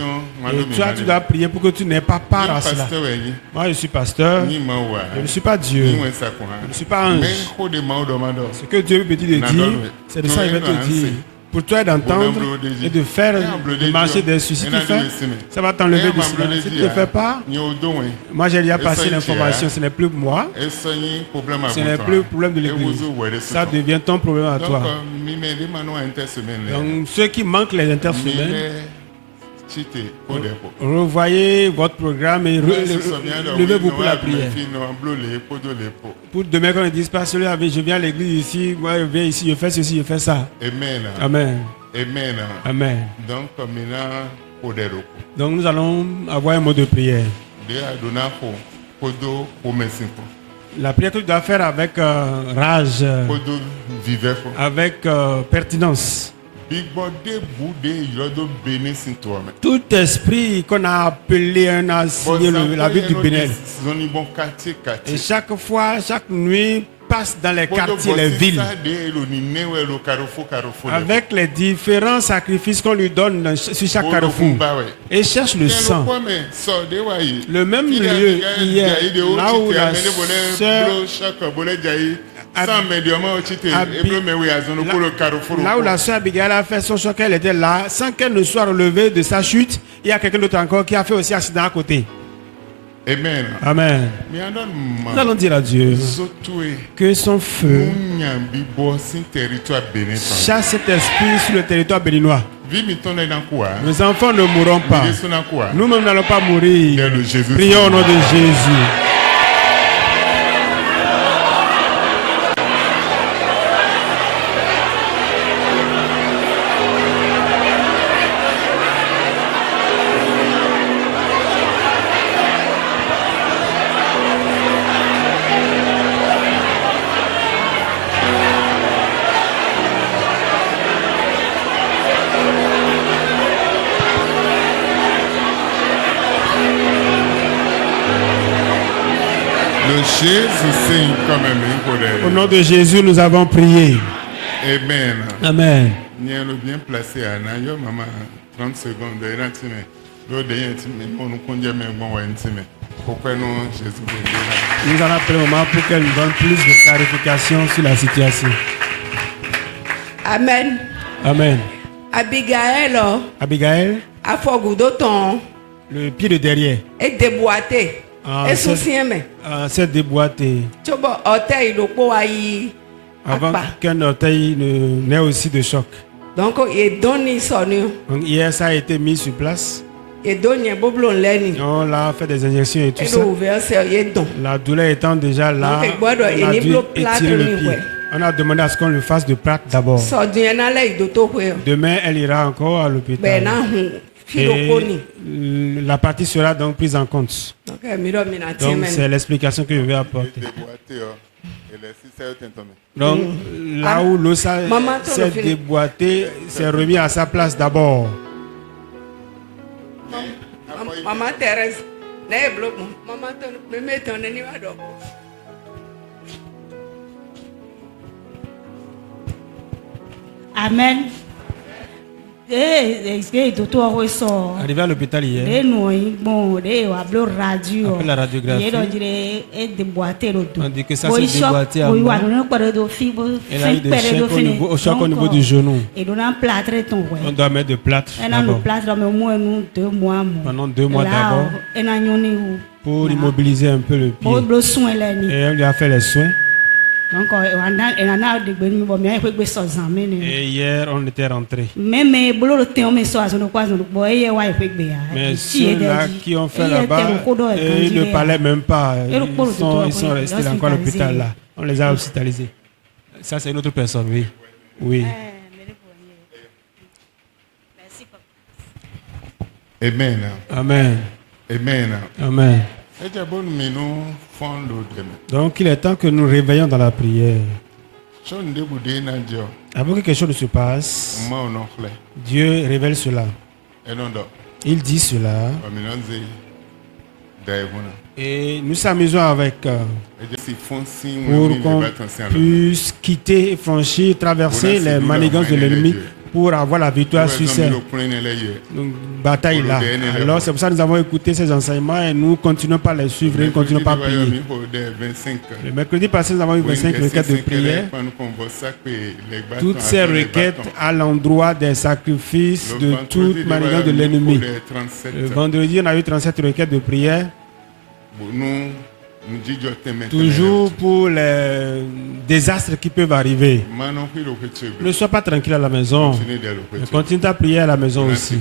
Et toi, tu dois prier pour que tu n'aies pas part à cela. Pasteur we. Moi, je suis pasteur. Ni ma wa. Je ne suis pas Dieu. Ni we sa ko. Je ne suis pas ange. Men ko de ma o do ma do. Ce que Dieu me dit de dire, c'est de ça qu'il va te dire. Pour toi d'entendre et de faire le marché des soucis. Si tu fais, ça va t'enlever du silence. Si tu ne le fais pas, moi j'ai déjà passé l'information, ce n'est plus moi, ce n'est plus le problème de l'église. Ça devient ton problème à toi. Donc ceux qui manquent les intersemaines, revoyez votre programme et levez-vous pour la prière. Pour demain, quand on ne dise pas, celui avec je viens à l'église ici, moi je viens ici, je fais ceci, je fais ça. Amen. Amen. Amen. Amen. Donc, Donc nous allons avoir un mot de prière. La prière que tu dois faire avec rage, avec pertinence. Tout esprit qu'on a appelé, on a signé la vie du Bénin. Et chaque fois, chaque nuit, passe dans les quartiers, les villes, avec les différents sacrifices qu'on lui donne sur chaque carrefour, et cherche le sang. Le même lieu hier, là où la sœur là où la sœur Abigail a fait son choc, elle était là, sans qu'elle ne soit relevée de sa chute. Il y a quelqu'un d'autre encore qui a fait aussi accident à côté. Amen. Amen. Nous allons dire à Dieu que son feu chasse cet esprit sur le territoire béninois. Nos enfants ne mourront pas. Nous-mêmes n'allons pas mourir. Prions au nom de Jésus. Au nom de Jésus, nous avons prié. Amen. Amen. Bien placé à Nayo, maman, 30 secondes. Nous allons appeler maman pour qu'elle nous donne plus de clarification sur la situation. Amen. Amen. Abigail, Abigail, a fogudo ton le pied de derrière. et déboîté. Et souci mais. C'est déboîté. Tu vois, orteil le pot aïe. Avant qu'un orteil n'ait aussi de choc. Donc, il donne son. Donc hier, ça a été mis sur place. Il donne un boblon l'aine. On l'a fait des injections et tout ça. La douleur étant déjà là, on a dû étirer le pied. On a demandé à ce qu'on le fasse de plâtre d'abord. Demain, elle ira encore à l'hôpital. Et la partie sera donc prise en compte. Donc c'est l'explication que je vais apporter. Donc là où l'eau s'est déboîtée, c'est remis à sa place d'abord. Maman Thérèse, maman me met ton ennemi à dos. Amen. Arrivé à l'hôpital hier, Après la radiographie, on dit que ça s'est déboîté à moi. Elle a eu des chocs au niveau du genou. On doit mettre de plâtre pendant 2 mois d'abord pour immobiliser un peu le pied. Et on lui a fait les soins. Et hier, on était rentré. Mais ceux-là qui ont fait là-bas, ils ne parlaient même pas. Ils sont restés là encore à l'hôpital là. On les a hospitalisés. Ça, c'est une autre personne, oui. Oui. Merci, papa. Amen. Amen. Amen. Amen. Eja bon minu fondo dem. Donc il est temps que nous réveillons dans la prière. So nde bude na jo. Avant que quelque chose ne se passe, Ma ono khle. Dieu révèle cela. Enondo. Il dit cela. Ominonze daibuna. Et nous s'amusons avec Eja si fonsi pour mu qu'on ni batansi alo. puisse quitter, franchir, traverser Voilà, les c'est manigances de nous, l'ennemi Dieu. pour avoir la victoire sur ces batailles-là. Alors c'est pour ça que nous avons écouté ces enseignements et nous continuons par les suivre et nous continuons par prier. Le mercredi passé, nous avons eu 25 requêtes de prière. Toutes ces requêtes à l'endroit des sacrifices de toute manigance de l'ennemi. Le vendredi, on a eu 37 requêtes de prière. Toujours pour les désastres qui peuvent arriver. Ne sois pas tranquille à la maison. Mais continue ta prière à la maison aussi.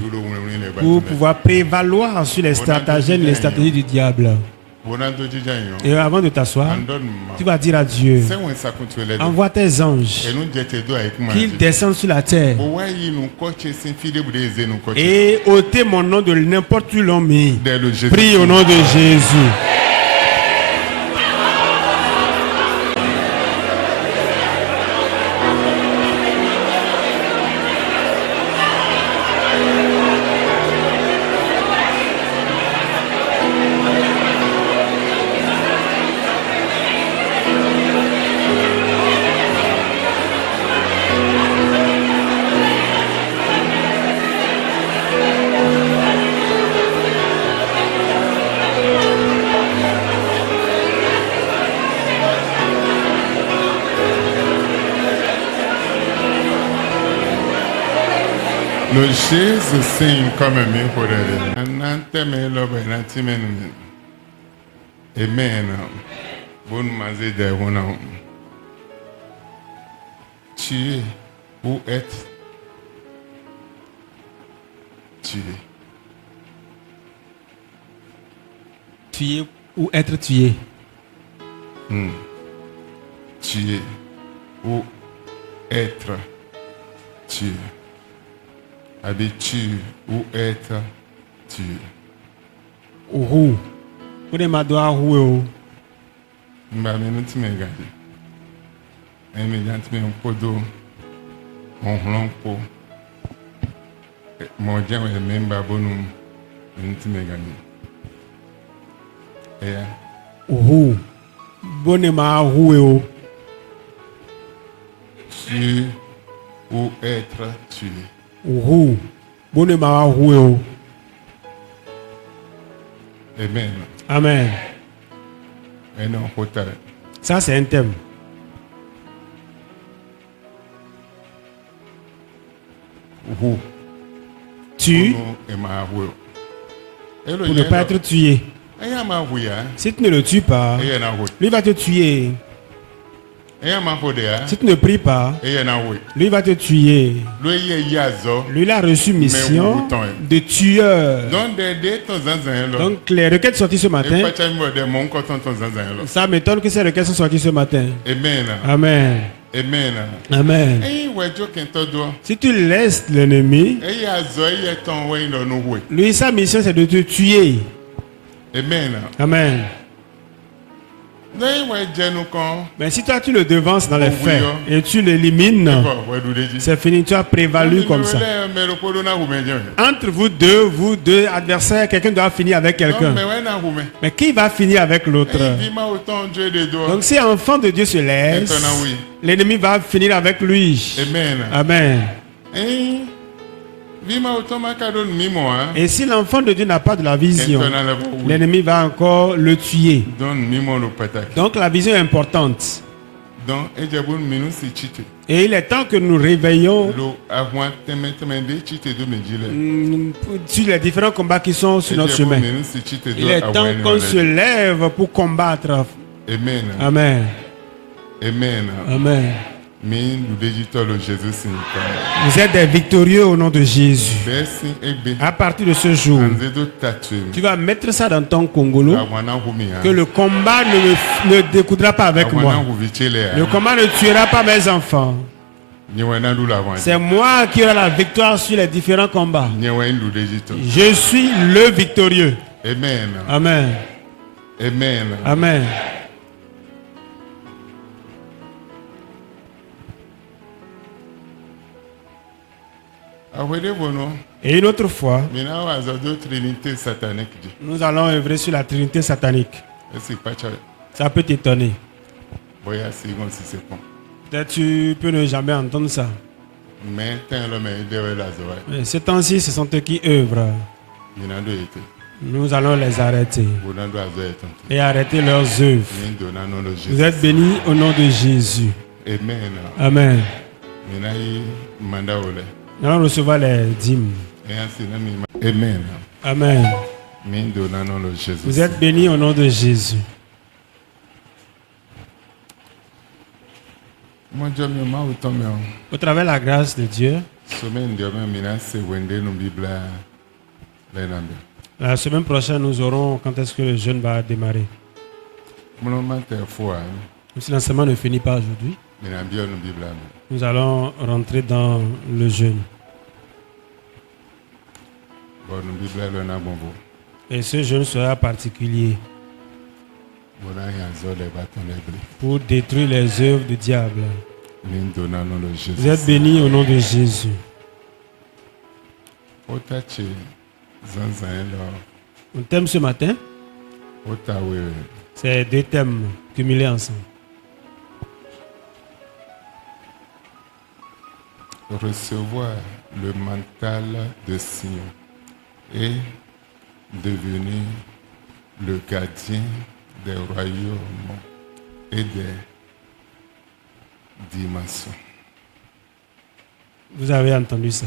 Pour pouvoir prévaloir sur les stratagèmes et les stratégies du diable. Et avant de t'asseoir, tu vas dire à Dieu, envoie tes anges, qu'ils descendent sur la terre et ôtez mon nom de n'importe où ils l'ont mis. Prie au nom de Jésus. Lo Jesus sim comme me horere. Anante me lo benati me no. Amen. Bon maze de wona. Tu ou être tué. Tuer ou être tué. Tué ou être tué. Habitué ou être tué. Ou de ma doa ou Mba me no ti me gade. Me jant me podo. On hlonpo. Mo jam e memba bonum. Me ti me gade. ou bonne ma ou Tué ou être tué. ou bonne ma ou. Amen. Amen. Et non, hotare. Ça c'est un thème. Who? Tu Et ma who. pour ne pas être tué. Et ma who ya. Si tu ne le tues pas, Et na who. lui va te tuer. Et ma who de ya. Si tu ne pries pas, Et na who. lui va te tuer. Lo ye yazo. Lui il a reçu mission de tueur. Donc de ton zanzan lo. Donc les requêtes sorties ce Et matin, pas chamo de mon coton ton zanzan lo. ça m'étonne que ces requêtes sont sorties ce matin. Amen. Amen. Amen. Amen. Et ouais jo kento do. Si tu laisses l'ennemi, Et yazo e ton we no no we. lui sa mission c'est de te tuer. Amen. Amen. Ne ouais jenu kon. Mais si toi tu le devances dans les faits et tu l'élimines, Ko we du deji. c'est fini, tu as prévalu comme ça. Mais le polo na hume jo. Entre vous deux adversaires, quelqu'un doit finir avec quelqu'un. Mais ouais na hume. Mais qui va finir avec l'autre? Dis ma autant Dieu de do. Donc si un enfant de Dieu se laisse, Maintenant, oui. l'ennemi va finir avec lui. Amen. Amen. Eh, vima automa kadon mimo hein. Et si l'enfant de Dieu n'a pas de la vision, Maintenant, là, oui. l'ennemi va encore le tuer. Don mimo lo patak. Donc la vision est importante. Donc ejabun minu si chite. Et il est temps que nous réveillons Lo avant teme de chite do mejile. sur les différents combats qui sont sur notre chemin. Minu si chite do Il est temps qu'on se lève pour combattre. Amen. Amen. Amen. Amen. Min lu digital Jésus sin ka. Vous êtes des victorieux au nom de Jésus. Besi egbe. À partir de ce jour, Anzedo tatu. tu vas mettre ça dans ton congolo, Awana humi que hein. le combat ne découdra pas avec Awana moi. huvichele Le hein. combat ne tuera pas mes enfants. Nyewenandu la wandi. C'est moi qui aurai la victoire sur les différents combats. Nyewendu dejito. Je suis le victorieux. Amen. Amen. Amen. Amen. Awede bono. Et une autre fois, Mina wa zodo trinité satanique di. nous allons œuvrer sur la Trinité satanique. Esi pacha. Ça peut t'étonner. Boya sigon si c'est bon. Peut-être tu peux ne jamais entendre ça. Mais tant le me dewe la zowa. Mais ces temps-ci, ce sont eux qui œuvrent. Minando ete. Nous allons les arrêter Bonando azo etonto. et arrêter leurs œuvres. Min dona non le Vous Jésus. êtes bénis au nom de Jésus. Amen. Amen. Mina yi manda ole. Nous allons recevoir les dîmes. Eyansi na mi. Amen. Amen. Min dona non le Jésus. Vous êtes bénis au nom de Jésus. Mon Dieu, mi ma uto me o. Au travers de la grâce de Dieu, Semaine de me mina se wende no bibla le nambe. la semaine prochaine, nous aurons quand est-ce que le jeûne va démarrer. Mon mate fois. Même si l'enseignement ne finit pas aujourd'hui, Mina bio no bibla me. nous allons rentrer dans le jeûne. Bon no bibla le na bonbo. Et ce jeûne sera particulier Bona ya zo le baton le bri. pour détruire les œuvres du diable. Min dona non le Jésus. Vous êtes bénis au nom de Jésus. Otache zanzan lo. Mon thème ce matin, Otawe. c'est deux thèmes cumulés ensemble. Recevoir le mental de Sion et devenir le gardien des royaumes et des dimensions. Vous avez entendu ça.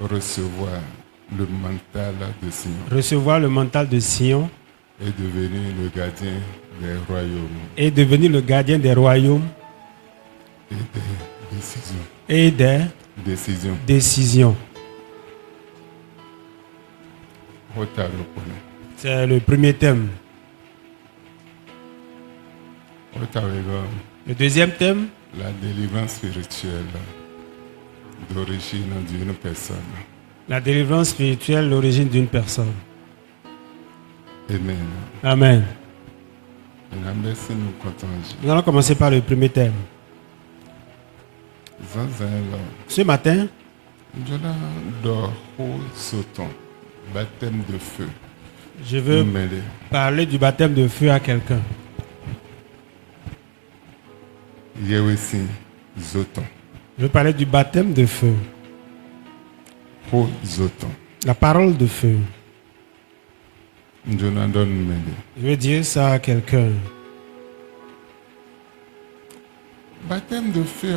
Recevoir le mental de Sion Recevoir le mental de Sion et devenir le gardien des royaumes et devenir le gardien des royaumes et des décisions. et des Décisions. décisions. Otalopone. C'est le premier thème. Otawego. Le deuxième thème, La délivrance spirituelle d'origine d'une personne. la délivrance spirituelle, l'origine d'une personne. Amen. Amen. Merci nous comptons. Nous allons commencer par le premier thème. Zanzan Ce matin, Jona do soton. Baptême de feu. je veux Mêlé. parler du baptême de feu à quelqu'un. Yewesi zoton. Je veux parler du baptême de feu. Ho zoton. La parole de feu. Jona don mêlé. Je veux dire ça à quelqu'un. Baptême de feu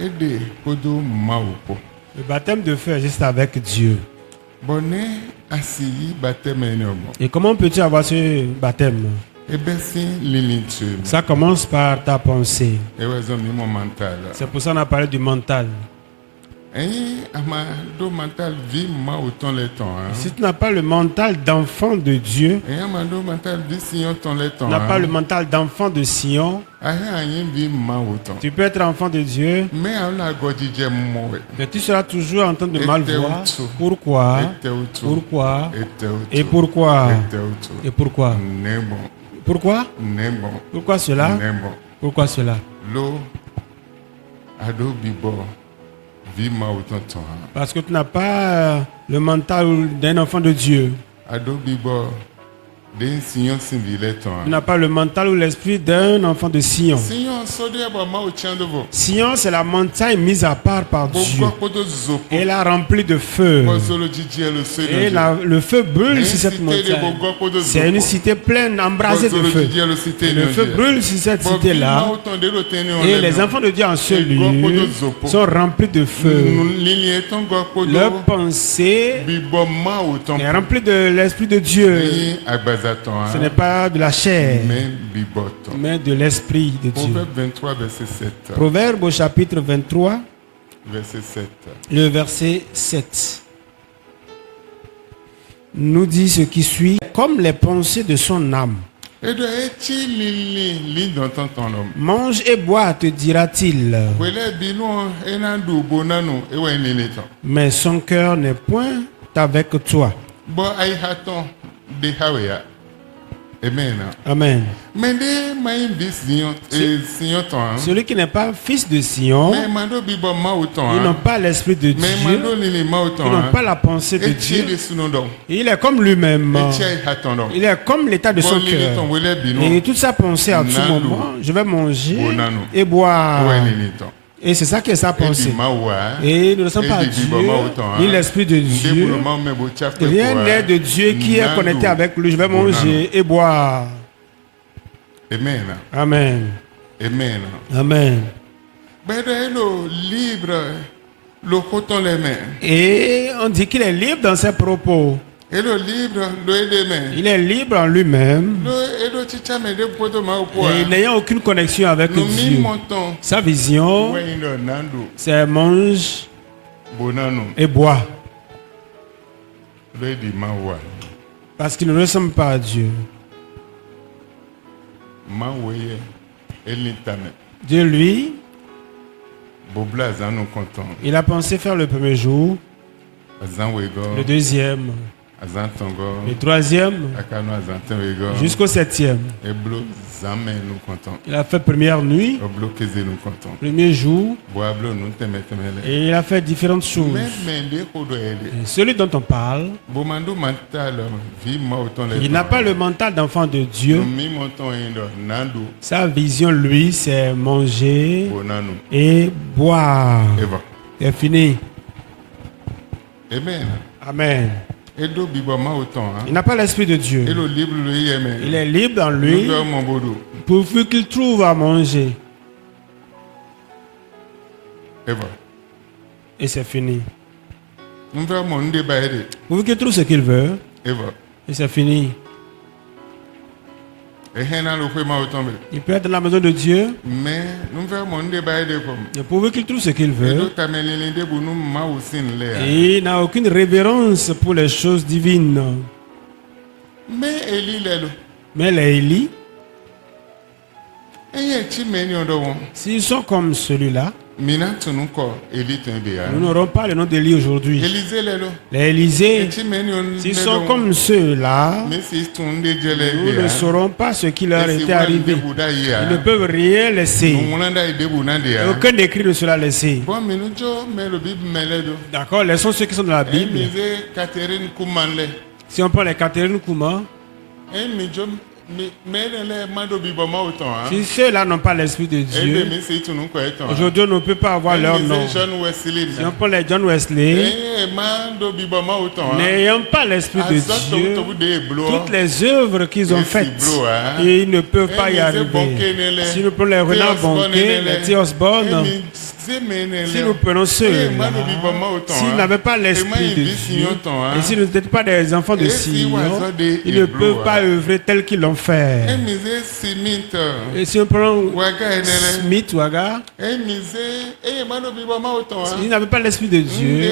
est de Kodo Maupo. Le baptême de feu est juste avec Dieu. Bonnet assis baptême énorme. Et comment peux-tu avoir ce baptême? Et ben si l'initu. Ça commence par ta pensée. Et ouais, mon mental. C'est pour ça qu'on a parlé du mental. Et ama do mental vie ma autant les temps. Si tu n'as pas le mental d'enfant de Dieu, Et ama do mental vie si autant les temps. tu n'as pas le mental d'enfant de Sion, Rien vie ma autant. tu peux être enfant de Dieu, Mais on a godidje moi. mais tu seras toujours en train de mal voir. Et Pourquoi? te auto. Pourquoi? Et Et pourquoi? te auto. Et pourquoi? Nemo. Pourquoi? Nemo. Pourquoi cela? Nemo. Pourquoi cela? Lo ado bibo vie ma autant temps. Parce que tu n'as pas le mental d'un enfant de Dieu. Ado bibo des signaux civiles temps. Tu n'as pas le mental ou l'esprit d'un enfant de Sion. Signaux sodé ba ma au tien de vous. Sion, c'est la montagne mise à part par Dieu. Pourquoi kodo zopo? Elle a rempli de feu. Pozolo djidje le Et Seigneur. le feu brûle sur cette montagne. C'est une cité pleine, embrasée de feu. Et le feu brûle sur cette cité-là. Et les enfants de Dieu en ce lieu sont remplis de feu. Leur pensée est remplie de l'Esprit de Dieu. Ce n'est pas de la chair, mais de l'Esprit de Dieu. Proverbe 23, verset 7. Proverbe au chapitre 23, Verset 7. le verset 7. Nous dit ce qui suit. Comme les pensées de son âme Et de eti li dans ton homme. Mange et bois, te dira-t-il. Wele bino enandu bonano ewe nilito. Mais son cœur n'est point avec toi. Bo ai haton de haweya. Amen. Amen. Mais de maim bis Sion ton. Celui qui n'est pas fils de Sion, Mais mando bibo ma auton. ils n'ont pas l'esprit de Mais Dieu, mando lili ma auton. ils n'ont pas la pensée de Et Dieu. de sunodo. Il est comme lui-même. Et ai haton. Il est comme l'état de son Bon lili cœur. ton wele bino. Et toute sa pensée à tout Nando. moment, je vais manger Bonano. et boire. Ewe nilito. Et c'est ça qui est sa Et pensée. di mawa. Et nous ne sommes Et pas di Dieu, bibo ma auton. ni l'esprit de Dieu. Rien n'est de Dieu qui est connecté avec lui. Je vais manger et boire. Amen. Amen. Amen. Amen. Ben le libre, le coton les mains. Et on dit qu'il est libre dans ses propos. Et le libre, le mains. Il est libre en lui-même. Et le chicha me de poto ma Et n'ayant aucune connexion avec Nous Dieu. montons. Sa vision, Ouais, il nando. c'est mange Bonano. et bois. Le di mawa. Parce qu'il ne ressemble pas à Dieu. Ma weye. Elitame. Dieu, lui, Bobla zan nous comptons. il a pensé faire le premier jour, Azan wego. le deuxième, Azan tongo. le troisième, Akano azan ten wego. jusqu'au septième. Eblo zame nous comptons. Il a fait première nuit, Oblo keze nous comptons. premier jour, Boablo nous temetemele. et il a fait différentes choses. Mais de kodo ele. Et celui dont on parle, Bomando mental, vie ma autant les. il n'a pas le mental d'enfant de Dieu. Mi monton indo nando. Sa vision, lui, c'est manger Bonano. et boire. Eva. C'est fini. Amen. Amen. Edo bibo ma autant. Il n'a pas l'esprit de Dieu. Et le libre le yeme. Il est libre en lui Nous mon bodo. pourvu qu'il trouve à manger. Eva. Et c'est fini. Nous faire mon débat. Pourvu qu'il trouve ce qu'il veut. Eva. Et c'est fini. Et hena le fait ma autant. Il peut être dans la maison de Dieu. Mais nous faire mon débat comme. Et pourvu qu'il trouve ce qu'il Et veut. nous t'amener de nous ma aussi l'air. Et il n'a aucune révérence pour les choses divines. Mais Eli lelo. Mais les Élie, Et ti meni ondo won. s'ils sont comme celui-là, Mina tunu ko Eli tenbe nous n'aurons pas le nom d'Élie aujourd'hui. Élisée lelo. Les Élysées, Et ti meni on. s'ils sont comme ceux-là, Mais si tunde jele nous ne saurons pas ce qui leur était arrivé. Ils ne peuvent rien laisser. Aucun écrit ne sera laissé. Bon, mais nous mais le Bible mêle. D'accord, laissons ceux qui sont dans la Et Bible. misé Catherine Koumanle. Si on prend les Catherine Kouma, Et mijo mais les mando Bible ma autant. si ceux-là n'ont pas l'esprit de Et Dieu, mais c'est tout nous quoi étant. aujourd'hui on ne peut pas avoir leur nom. John Wesley. Si on prend les John Wesley, Et mando Bible ma autant. n'ayant pas l'esprit de Dieu, toutes les œuvres qu'ils ont faites, et ils ne peuvent pas y arriver. Si nous prenons les Renard Bonquet, les T. Osborne, si nous prenons ceux-là, s'ils n'avaient pas l'esprit de Dieu, et s'ils n'étaient pas des enfants de Sion, ils ne peuvent pas œuvrer tel qu'ils l'ont fait. Et misé Simit. Et si on prend Waga enele. Smith, Waga, Et misé et mando Bible ma autant. ils n'avaient pas l'esprit de Dieu.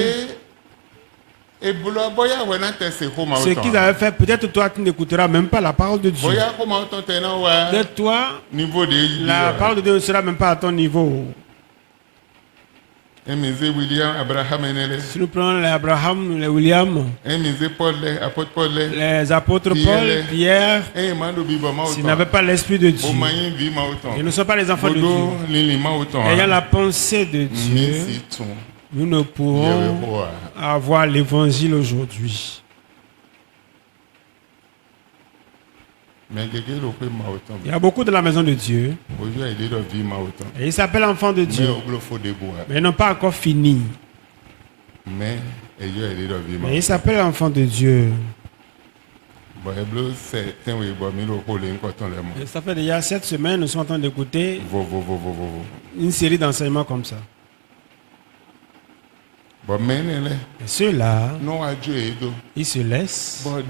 Et boula boya wena tese homa Ce qu'ils avaient fait, peut-être toi tu n'écouteras même pas la parole de Dieu. Boya homa autant tena wa Peut-être toi, niveau de la parole de Dieu ne sera même pas à ton niveau. Emisé William Abraham enele. Si nous prenons les Abraham, les William, Emisé Paul apôtre Paul. les apôtres Pierre, Paul, Pierre, Et mando Bible ma s'ils autant. n'avaient pas l'esprit de Dieu, Bomayin vi ma autant. ils ne sont pas les enfants de Bodo Dieu. lili ma autant. Ayant la pensée de Dieu, Misi ton. nous ne pourrons Yehowa. avoir l'évangile aujourd'hui. Mais quelqu'un le fait ma autant. Il y a beaucoup de la maison de Dieu, Aujourd'hui il est de vie ma autant. et ils s'appellent enfants de Mais Dieu, au le faut debout. mais ils n'ont pas encore fini. Mais il est de vie ma. Mais ils s'appellent enfants de Dieu. Bon, eblo c'est un oui bon mais le rôle est encore dans les mots. Et ça fait déjà 7 semaines, nous sommes en train d'écouter Vo. une série d'enseignements comme ça. Bon mais nele. Et ceux-là, Non à Dieu et do. ils se laissent. Bon,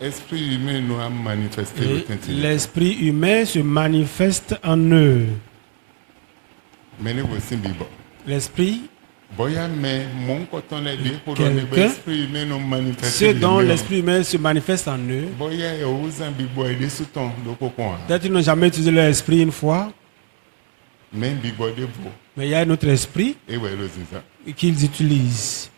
l'esprit humain nous a manifesté le Et tintin. l'esprit humain se manifeste en eux. Mais nous aussi Bible. L'esprit Boya mais mon coton les dit pour Quelqu'un, l'esprit humain nous manifester. ceux dont l'esprit humain se manifeste en eux, Boya et aux ambibois des sous-tons de cocon. peut-être qu'ils n'ont jamais utilisé leur esprit une fois, Même bibois de vous. mais il y a un autre esprit Et ouais, le ziza. qu'ils utilisent.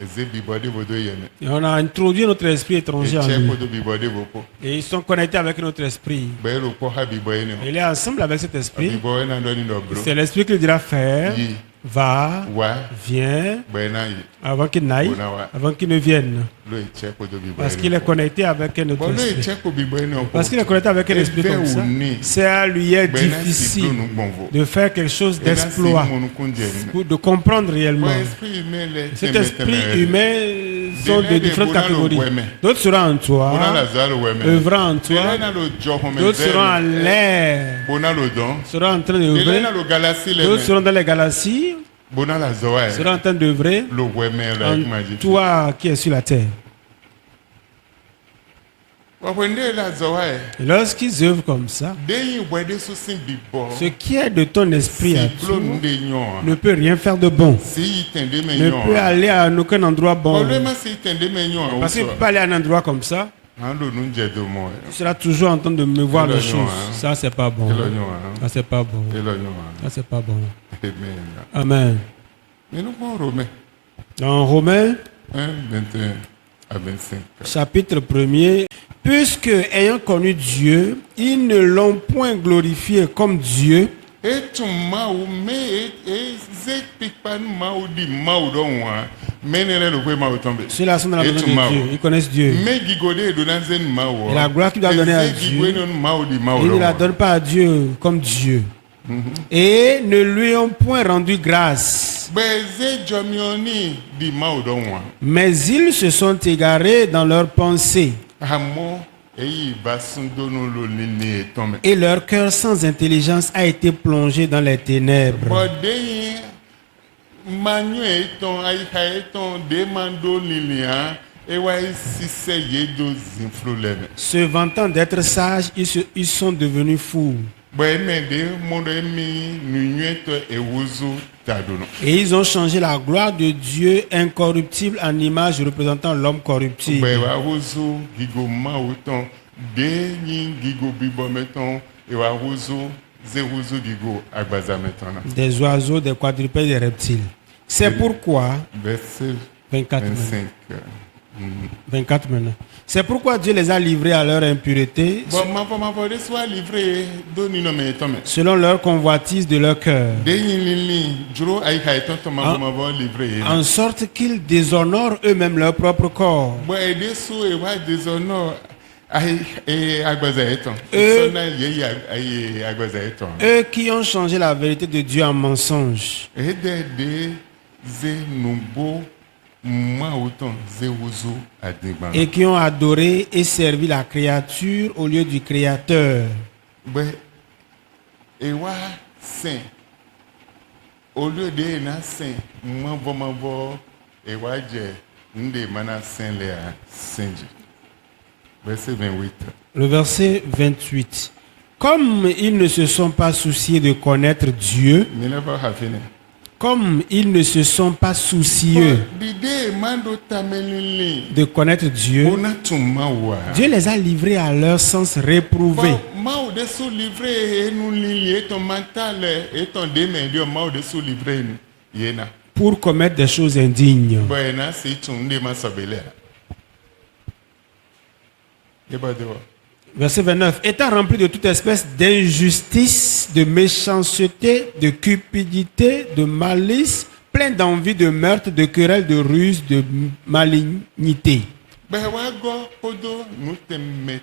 Et c'est bibois de vous de yéne. Et on a introduit notre esprit Et étranger en check eux. pour de bibois de vous. Et ils sont connectés avec notre esprit. Ben le pour ha bibois yéne. Et il est ensemble avec cet esprit. Bibois yéne dans une obro. C'est l'esprit qui dira faire, Yi. va, Wa. viens, Ben na yi. avant qu'il n'aille, Bonawa. avant qu'il ne vienne. Le check pour de bibois. Parce qu'il est connecté avec un autre Bon, le esprit. check pour bibois yéne. Parce qu'il est connecté avec un esprit comme ça. C'est à lui est difficile de faire quelque chose d'exploit, de comprendre réellement. Cet esprit humain sont de différentes catégories. D'autres seront en toi, œuvrant en toi. D'autres seront en l'air, seront en train d'œuvrer. D'autres seront dans les galaxies, seront en train d'œuvrer en toi qui es sur la terre. Et lorsqu'ils œuvrent comme ça, ce qui est de ton esprit à toi ne peut rien faire de bon, ne peut aller à aucun endroit bon. Parce qu'il ne peut pas aller à un endroit comme ça, tu seras toujours en train de me voir les choses. Ça, c'est pas bon. Ça, c'est pas bon. Ça, c'est pas bon. Amen. Dans Romains, 1, 21 à 25. chapitre 1er, puisque ayant connu Dieu, ils ne l'ont point glorifié comme Dieu, Et ton maou, mais pas maou di maou don wa, mais ne le pouvez maou tomber. ceux-là sont dans la maison de Dieu, ils connaissent Dieu. Mais gigode de zen maou. Et la gloire qu'il doit donner à Dieu, il ne la donne pas à Dieu comme Dieu. Et ne lui ont point rendu grâce. Beze jomioni di maou don wa. Mais ils se sont égarés dans leurs pensées. Amo eyi basundo no lo nini tombe. Et leur cœur sans intelligence a été plongé dans les ténèbres. Bodeye manu eton aika eton demando lilia e wa sise yedo zinfluleme. Se vantant d'être sages, ils sont devenus fous. Boemede mondo emi nunyueto ewuzu tadono. Et ils ont changé la gloire de Dieu incorruptible en image représentant l'homme corruptible. Bewa wuzu gigo mauton de nyi gigo bibometon e wa wuzu ze wuzu gigo agbazameton. Des oiseaux, des quadrupèdes, des reptiles. C'est pourquoi, Verset 24 maintenant. 25. 24 maintenant. C'est pourquoi Dieu les a livrés à leur impureté, Bon, ma volé soit livré doni no me tome. selon leur convoitise de leur cœur, De yinili juro aika eton to ma vo livré. en sorte qu'ils déshonorent eux-mêmes leur propre corps. Bo ede su e wa déshonneur ai e agbaza eton. Euh. Sona ye ai agbaza eton. Eux qui ont changé la vérité de Dieu en mensonge, Ede de ze nubo ma autant ze wuzu adigban. et qui ont adoré et servi la créature au lieu du Créateur. But et wa saint au lieu de na saint mavo et wa je nde mana saint le a saint. Verset 28. Le verset 28. Comme ils ne se sont pas souciés de connaître Dieu, Me never have fini. comme ils ne se sont pas soucieux Bide mando tamelili. de connaître Dieu, Ona tuma wa. Dieu les a livrés à leur sens réprouvé. Mao de sous livré nous li et ton mental et ton démédio mao de sous livré yena. Pour commettre des choses indignes. Boyena si tunde masabele. Yeba dewa. Verset 29. Étant remplis de toute espèce d'injustice, de méchanceté, de cupidité, de malice, plein d'envie, de meurtre, de querelle, de ruse, de malignité. Bewa go podo nous teme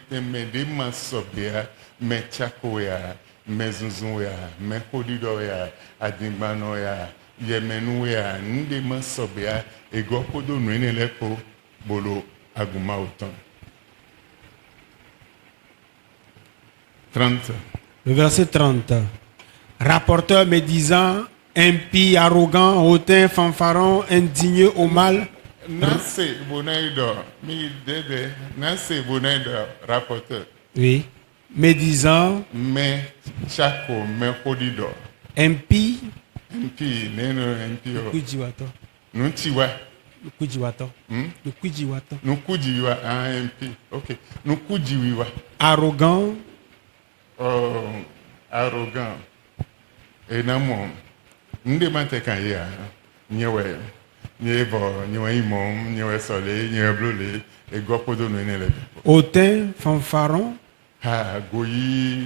de masobea me chako ya me zunzun ya me kodido ya adimbano ya yemenu ya nde masobea e go podo nous ne lepo bolo aguma autant. 30. Le verset 30. Rapporteur médisant, impie, arrogant, hautain, fanfaron, indigné au mal. Nase bonaido mi dede nase bonaido rapporteur Oui. Médisant, me chako me kodido impie, MP neno MP o. Kujiwato. Nuntiwa. Kujiwato. Kujiwato. Nukujiwa MP. OK. Nukujiwa. Arrogant. Oh, arrogant. Et namo. Ndemante kan ya. Nyewe. Nyevo, nyewe imom, nyewe soleil, nyewe blolé et gopodo no nele. Hautain, fanfaron. Ha, goyi,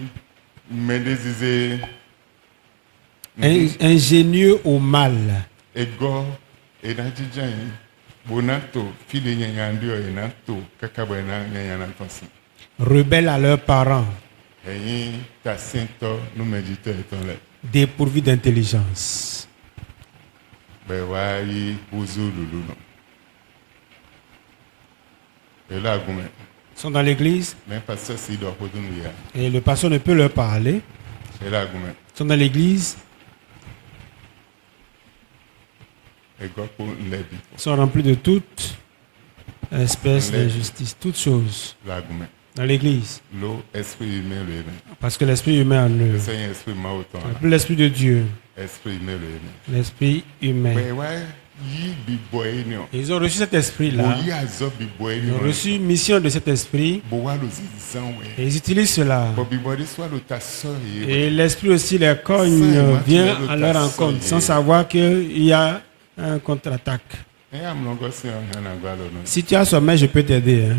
médésisé. Ingénieux au mal. Ego, enadjijan, bonato, fili nyanyandio enato, kakabena nyanyanantonsi. Rebelles à leurs parents. Eyin, ta sinto, nous méditons eton le. Dépourvus d'intelligence. Bewayi, ouzo luluno. Et là, goumé. Sont dans l'église. Mais pasteur si doit podounia. Et le pasteur ne peut leur parler. Et là, goumé. Sont dans l'église. Sont remplis de toute espèce d'injustice, toutes choses dans l'église. Parce que l'esprit humain en eux, plus l'esprit de Dieu, l'esprit humain. Ils ont reçu cet esprit-là. Ils ont reçu une mission de cet esprit. Et ils utilisent cela. Et l'esprit aussi les cogne, vient à leur rencontre sans savoir qu'il y a un contre-attaque. Si tu as sommeil, je peux t'aider. Hein?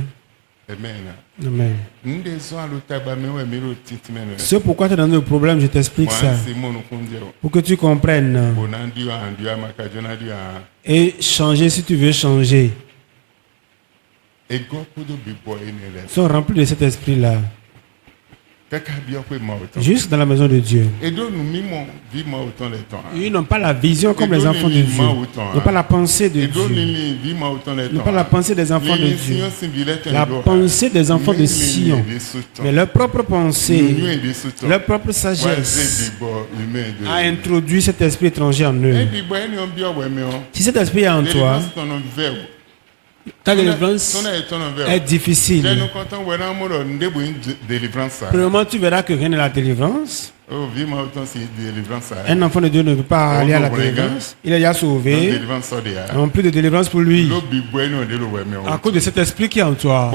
Amen. C'est pourquoi tu es dans un problème, je t'explique ça. Pour que tu comprennes. Et changer si tu veux changer. Ils sont remplis de cet esprit-là. Juste dans la maison de Dieu. Ils n'ont pas la vision comme les enfants de Dieu. Ils n'ont pas la pensée de Dieu. Ils n'ont pas la pensée des enfants de Dieu. La pensée des enfants de Sion. Mais leur propre pensée, leur propre sagesse a introduit cet esprit étranger en eux. Si cet esprit est en toi, ta délivrance est difficile. Premièrement, tu verras que rien n'est la délivrance. Un enfant de Dieu ne peut pas aller à la délivrance. Il est déjà sauvé. Non plus de délivrance pour lui. À cause de cet esprit qui est en toi.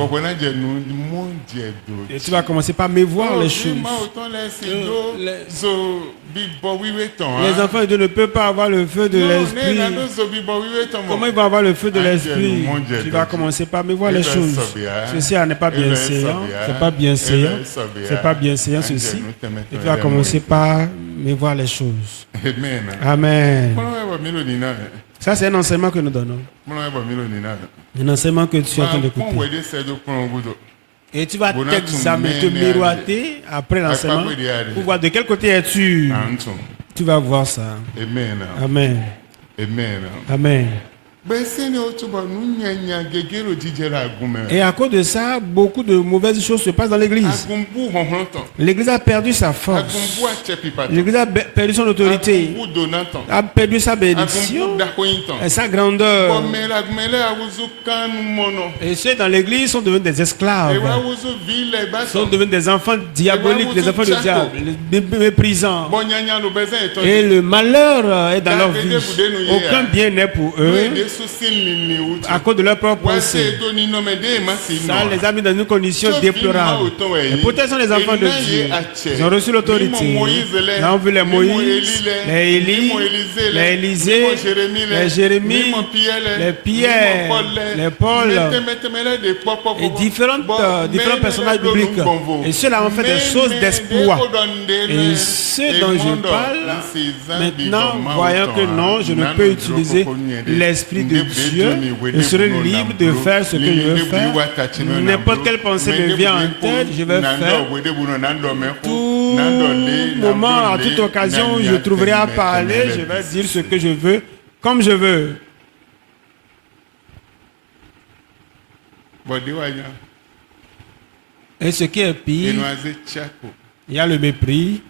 Et tu vas commencer par me voir les choses. Les enfants de Dieu ne peuvent pas avoir le feu de l'esprit. Comment ils vont avoir le feu de l'esprit? Tu vas commencer par me voir les choses. Ceci n'est pas bien séant. C'est pas bien séant. C'est pas bien séant ceci. Et tu vas commencer par me voir les choses. Amen. Ça, c'est un enseignement que nous donnons. Un enseignement que tu es en train d'écouter. Et tu vas t'examiner, te miroiter après l'enseignement pour voir de quel côté es-tu. Tu vas voir ça. Amen. Amen. Amen. Et à cause de ça, beaucoup de mauvaises choses se passent dans l'église. L'église a perdu sa force. L'église a perdu son autorité. A perdu sa bénédiction et sa grandeur. Et ceux dans l'église sont devenus des esclaves. Sont devenus des enfants diaboliques, des enfants de diable, des méprisants. Et le malheur est dans leur vie. Aucun bien n'est pour eux. À cause de leur propre pensée. Ça les a mis dans une condition déplorable. Et peut-être sont les enfants de Dieu. Ils ont reçu l'autorité. Ils ont vu les Moïse, les Élie, les Élisée, les Jérémie, les Pierre, les Paul et différents personnages bibliques. Et ceux-là ont fait des choses d'exploit. Et ceux dont je parle, maintenant, voyant que non, je ne peux utiliser l'esprit de Dieu, je serai libre de faire ce que je veux faire. N'importe quelle pensée me vient en tête, je vais faire. Tout moment, à toute occasion, je trouverai à parler, je vais dire ce que je veux, comme je veux. Et ce qui est pire, il y a le mépris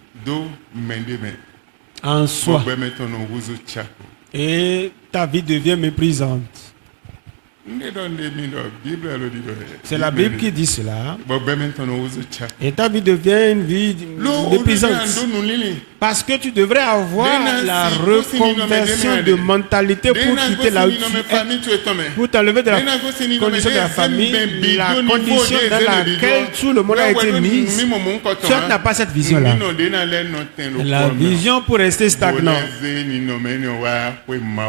en soi. Et ta vie devient méprisante. C'est la Bible qui dit cela. Et ta vie devient une vie épuisante. Parce que tu devrais avoir la reconversion de mentalité pour quitter là où tu es, pour t'enlever de la condition de la famille, la condition dans laquelle tout le monde a été mis. Tu n'as pas cette vision-là. La vision pour rester stagnant.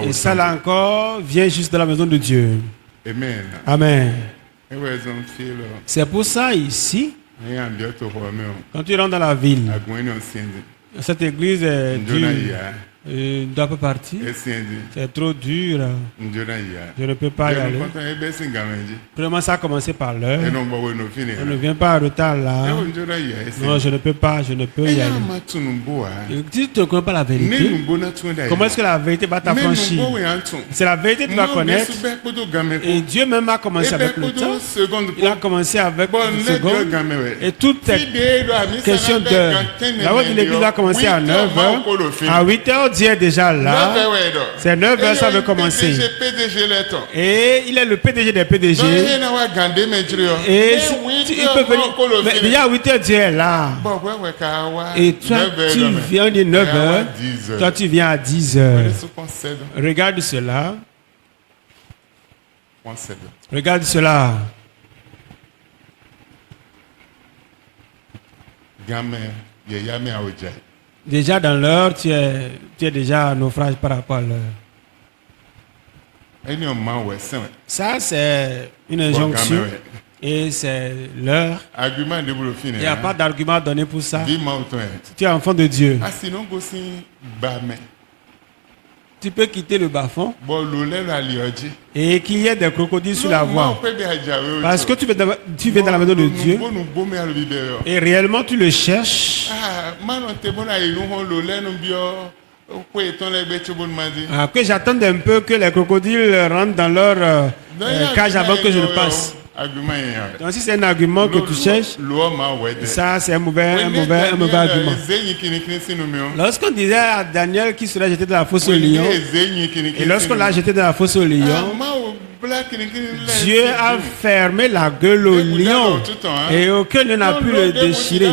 Et ça là encore vient juste de la maison de Dieu. Amen. Amen. C'est pour ça ici, quand tu rentres dans la ville, cette église est dure. Ne doit pas partir. C'est trop dur. Je ne peux pas y aller. Vraiment, ça a commencé par l'heure. On ne vient pas en retard là. Non, je ne peux pas, je ne peux y aller. Si tu ne connais pas la vérité, comment est-ce que la vérité va t'affranchir? C'est la vérité que tu vas connaître. Et Dieu même a commencé avec le temps. Il a commencé avec une seconde. Et toute question d'heure. La voix de l'église a commencé à 9h. À 8h, Dieu est déjà là. C'est 9h, ça veut commencer. Et il est le PDG des PDG. Et il peut venir. Mais déjà à 8h, Dieu est là. Et toi, tu viens de 9h. Toi, tu viens à 10h. Regarde cela. Regarde cela. Déjà dans l'heure, tu es déjà en naufrage par rapport à l'heure. Ça, c'est une injonction. Et c'est l'heure. Il n'y a pas d'argument à donner pour ça. Tu es enfant de Dieu. Tu peux quitter le bas-fond et qu'il y ait des crocodiles sur la voie. Parce que tu viens dans la maison de Dieu et réellement tu le cherches. Que j'attende un peu que les crocodiles rentrent dans leur cage avant que je le passe. Donc si c'est un argument que tu cherches, ça c'est un mauvais argument. Lorsqu'on disait à Daniel qu'il serait jeté dans la fosse au lion, et lorsqu'on l'a jeté dans la fosse au lion, Dieu a fermé la gueule au lion et aucun lion n'a pu le déchirer.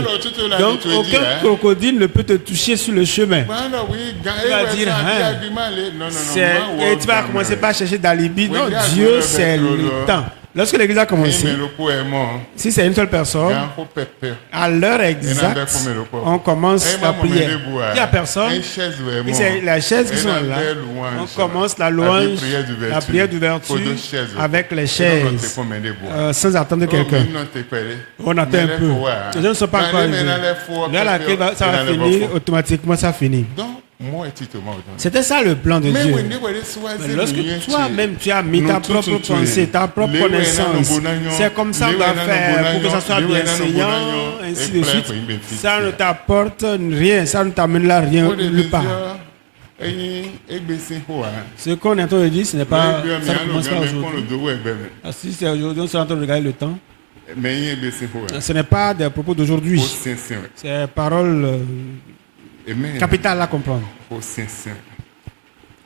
Donc aucun crocodile ne peut te toucher sur le chemin. Tu vas dire, et tu vas commencer par chercher d'alibi. Non, Dieu c'est le temps. Lorsque l'église a commencé, si c'est une seule personne, à l'heure exacte, on commence la prière. Il n'y a personne. Et c'est les chaises qui sont là. On commence la louange, la prière d'ouverture avec les chaises, sans attendre quelqu'un. On attend un peu. Les gens ne sont pas encore arrivés. Là, laquelle ça va finir, automatiquement ça finit. C'était ça le plan de Dieu. Mais lorsque toi-même tu as mis ta propre pensée, ta propre connaissance, c'est comme ça qu'on doit faire pour que ça soit bien enseignant, ainsi de suite. Ça ne t'apporte rien, ça ne t'amène là rien nulle part. Ce qu'on est en train de dire, ce n'est pas, ça ne commence pas aujourd'hui. Si c'est aujourd'hui, on est en train de regarder le temps. Ce n'est pas des propos d'aujourd'hui. C'est paroles capitales à comprendre.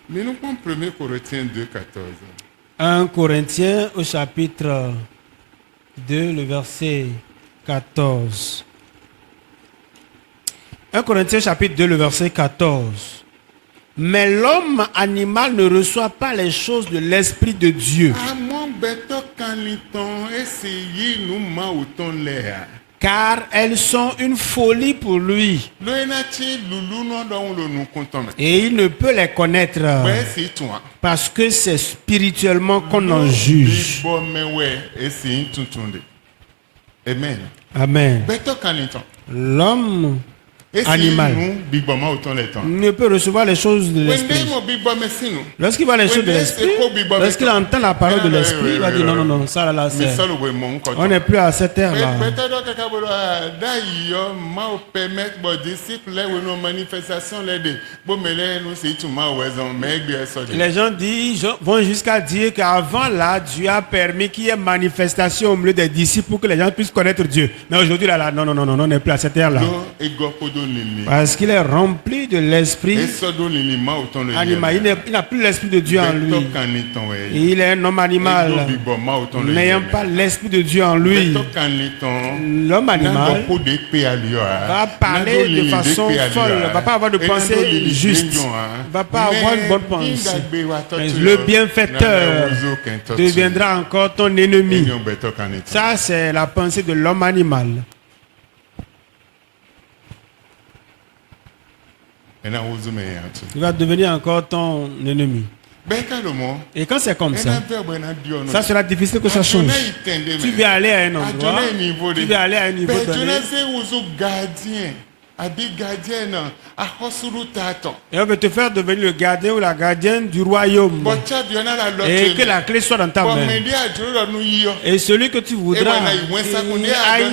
Mais nous prenons 1 Corinthiens 2, 14. 1 Corinthiens au chapitre 2, le verset 14. 1 Corinthiens chapitre 2, le verset 14. Mais l'homme animal ne reçoit pas les choses de l'Esprit de Dieu. Car elles sont une folie pour lui. Et il ne peut les connaître. Parce que c'est spirituellement qu'on en juge. Amen. Amen. L'homme animal ne peut recevoir les choses de l'esprit. Lorsqu'il voit les choses de l'esprit, lorsqu'il entend la parole de l'esprit, il va dire non, non, non, ça là, c'est... On n'est plus à cette ère là. Les gens vont jusqu'à dire qu'avant là, Dieu a permis qu'il y ait manifestation au milieu des disciples pour que les gens puissent connaître Dieu. Mais aujourd'hui là, non, non, non, non, on n'est plus à cette ère là. Parce qu'il est rempli de l'esprit animal. Il n'a plus l'esprit de Dieu en lui. Il est un homme animal, n'ayant pas l'esprit de Dieu en lui. L'homme animal va parler de façon folle, ne va pas avoir de pensée juste, ne va pas avoir une bonne pensée. Mais le bienfaiteur deviendra encore ton ennemi. Ça, c'est la pensée de l'homme animal. Il va devenir encore ton ennemi. Et quand c'est comme ça, ça sera difficile que ça change. Tu vas aller à un endroit, tu vas aller à un niveau donné. Et on veut te faire devenir le gardien ou la gardienne du royaume. Et que la clé soit dans ta main. Et celui que tu voudras,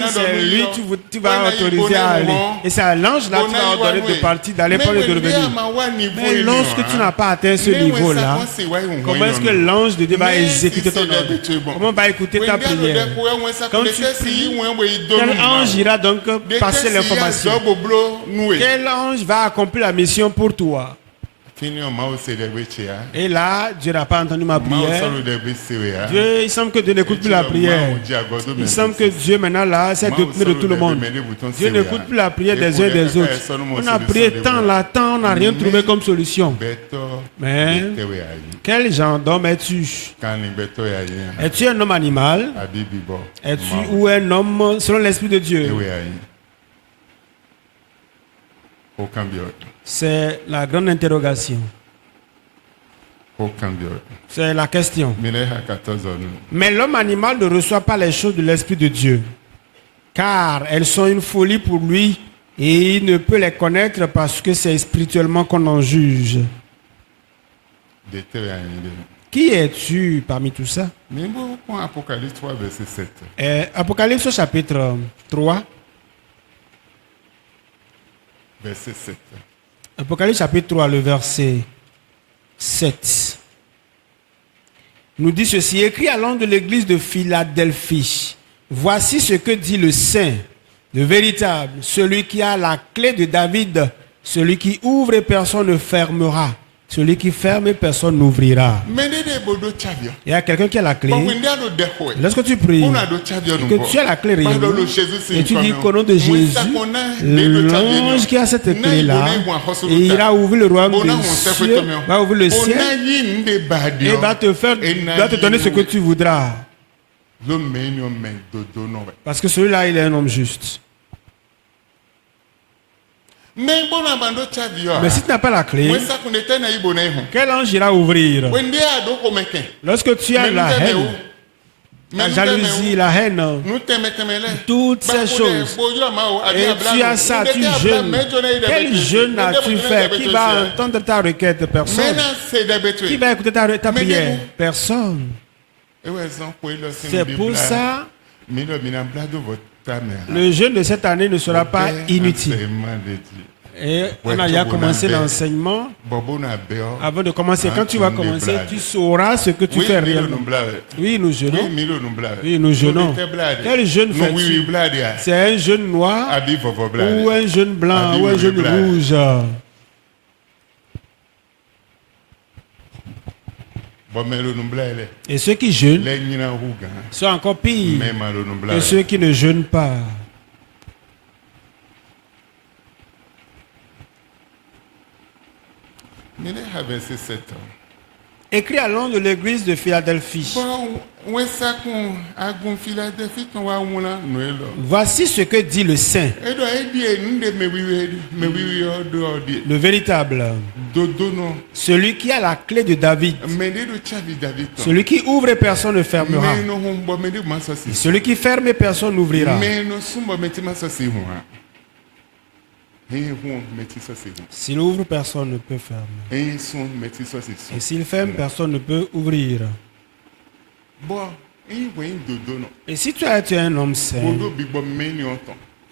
c'est lui que tu vas autoriser à aller. Et c'est à l'ange là que tu vas ordonner de partir, d'aller prendre et de revenir. Mais lorsque tu n'as pas atteint ce niveau-là, comment est-ce que l'ange de Dieu va exécuter ton ordre? Comment va écouter ta prière? Quand tu pries, quel ange ira donc passer l'information? Quel ange va accomplir la mission pour toi? Et là, Dieu n'a pas entendu ma prière. Dieu, il semble que Dieu n'écoute plus la prière. Il semble que Dieu maintenant là s'est détourné de tout le monde. Dieu n'écoute plus la prière des uns et des autres. On a prié tant, on n'a rien trouvé comme solution. Mais quel genre d'homme es-tu? Es-tu un homme animal? Es-tu ou un homme selon l'Esprit de Dieu? C'est la grande interrogation. C'est la question. Mais l'homme animal ne reçoit pas les choses de l'Esprit de Dieu, car elles sont une folie pour lui et il ne peut les connaître parce que c'est spirituellement qu'on en juge. Qui es-tu parmi tout ça? Apocalypse au chapitre 3. Verset 7. Apocalypse chapitre 3, le verset 7. Nous dit ceci: écrit à l'ange de l'église de Philadelphie, voici ce que dit le Saint, le véritable, celui qui a la clé de David, celui qui ouvre et personne ne fermera, celui qui ferme et personne n'ouvrira. Il y a quelqu'un qui a la clé. Lorsque tu pries, que tu as la clé réellement, et tu dis qu'au nom de Jésus, l'ange qui a cette clé-là, il ira ouvrir le royaume des cieux, va ouvrir le ciel, et va te donner ce que tu voudras. Parce que celui-là, il est un homme juste. Mais si tu n'as pas la clé, quel ange ira ouvrir? Lorsque tu as la haine, la jalousie, la haine, toutes ces choses, et tu as ça, tu jeûnes. Quel jeûne as-tu fait? Qui va entendre ta requête? Personne. Qui va écouter ta prière? Personne. C'est pour ça le jeûne de cette année ne sera pas inutile. Et on a déjà commencé l'enseignement. Avant de commencer, quand tu vas commencer, tu sauras ce que tu fais réellement. Oui, nous jeûnons. Oui, nous jeûnons. Quel jeûne fais-tu? C'est un jeûne noir ou un jeûne blanc ou un jeûne rouge? Et ceux qui jeûnent sont encore pires que ceux qui ne jeûnent pas. Écrit à l'ange de l'église de Philadelphie. Voici ce que dit le Saint, le véritable, celui qui a la clé de David, celui qui ouvre et personne ne fermera, et celui qui ferme et personne n'ouvrira. S'il ouvre, personne ne peut fermer. Et s'il ferme, personne ne peut ouvrir. Et si tu as été un homme saint,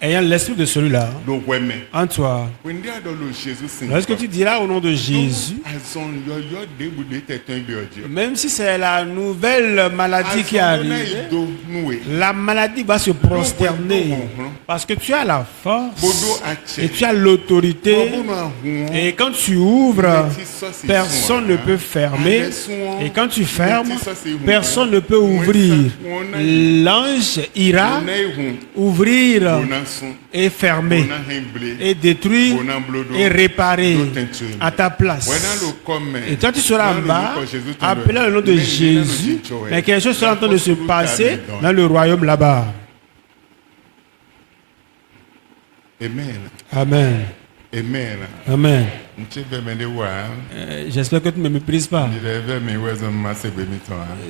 ayant l'esprit de celui-là en toi. Lorsque tu diras au nom de Jésus, même si c'est la nouvelle maladie qui arrive, la maladie va se prosterner parce que tu as la force et tu as l'autorité. Et quand tu ouvres, personne ne peut fermer. Et quand tu fermes, personne ne peut ouvrir. L'ange ira ouvrir et fermer et détruire et réparer à ta place. Et toi tu seras en bas, appelant le nom de Jésus, mais quelque chose sera en train de se passer dans le royaume là-bas. Amen. Amen. Amen. Amen. J'espère que tu ne me méprises pas.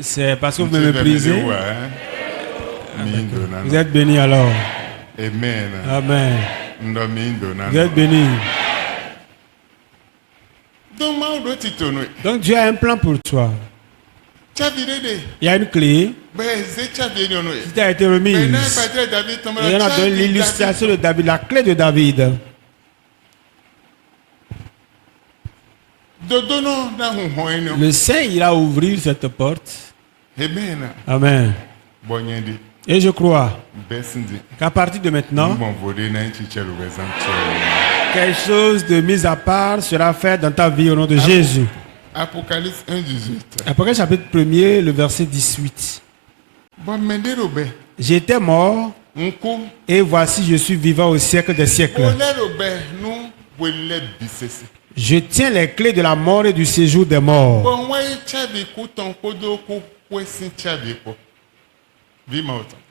C'est parce que vous me méprisez. Vous êtes bénis alors. Amen. Amen. Vous êtes bénis. Donc Dieu a un plan pour toi. Il y a une clé qui t'a été remise. Et on a donné l'illustration de David, la clé de David. Le Saint ira ouvrir cette porte. Amen. Et je crois qu'à partir de maintenant, quelque chose de mis à part sera fait dans ta vie au nom de Jésus. Apocalypse 1:18. Apocalypse chapitre 1er, le verset 18. J'étais mort et voici je suis vivant au siècle des siècles. Je tiens les clés de la mort et du séjour des morts.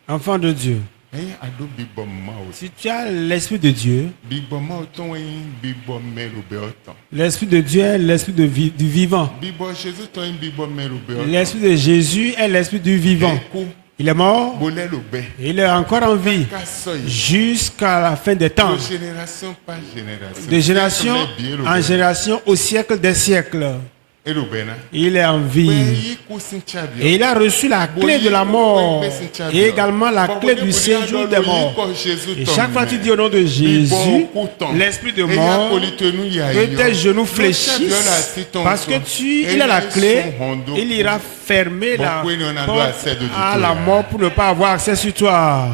Enfant de Dieu, si tu as l'esprit de Dieu, l'esprit de Dieu est l'esprit du vivant. L'esprit de Jésus est l'esprit du vivant. Il est mort et il est encore en vie jusqu'à la fin des temps, de génération en génération au siècle des siècles. Il est en vie et il a reçu la clé de la mort et également la clé du séjour des morts. Et chaque fois que tu dis au nom de Jésus, l'esprit de mort, que tes genoux fléchissent parce que il a la clé, il ira fermer la porte à la mort pour ne pas avoir accès sur toi.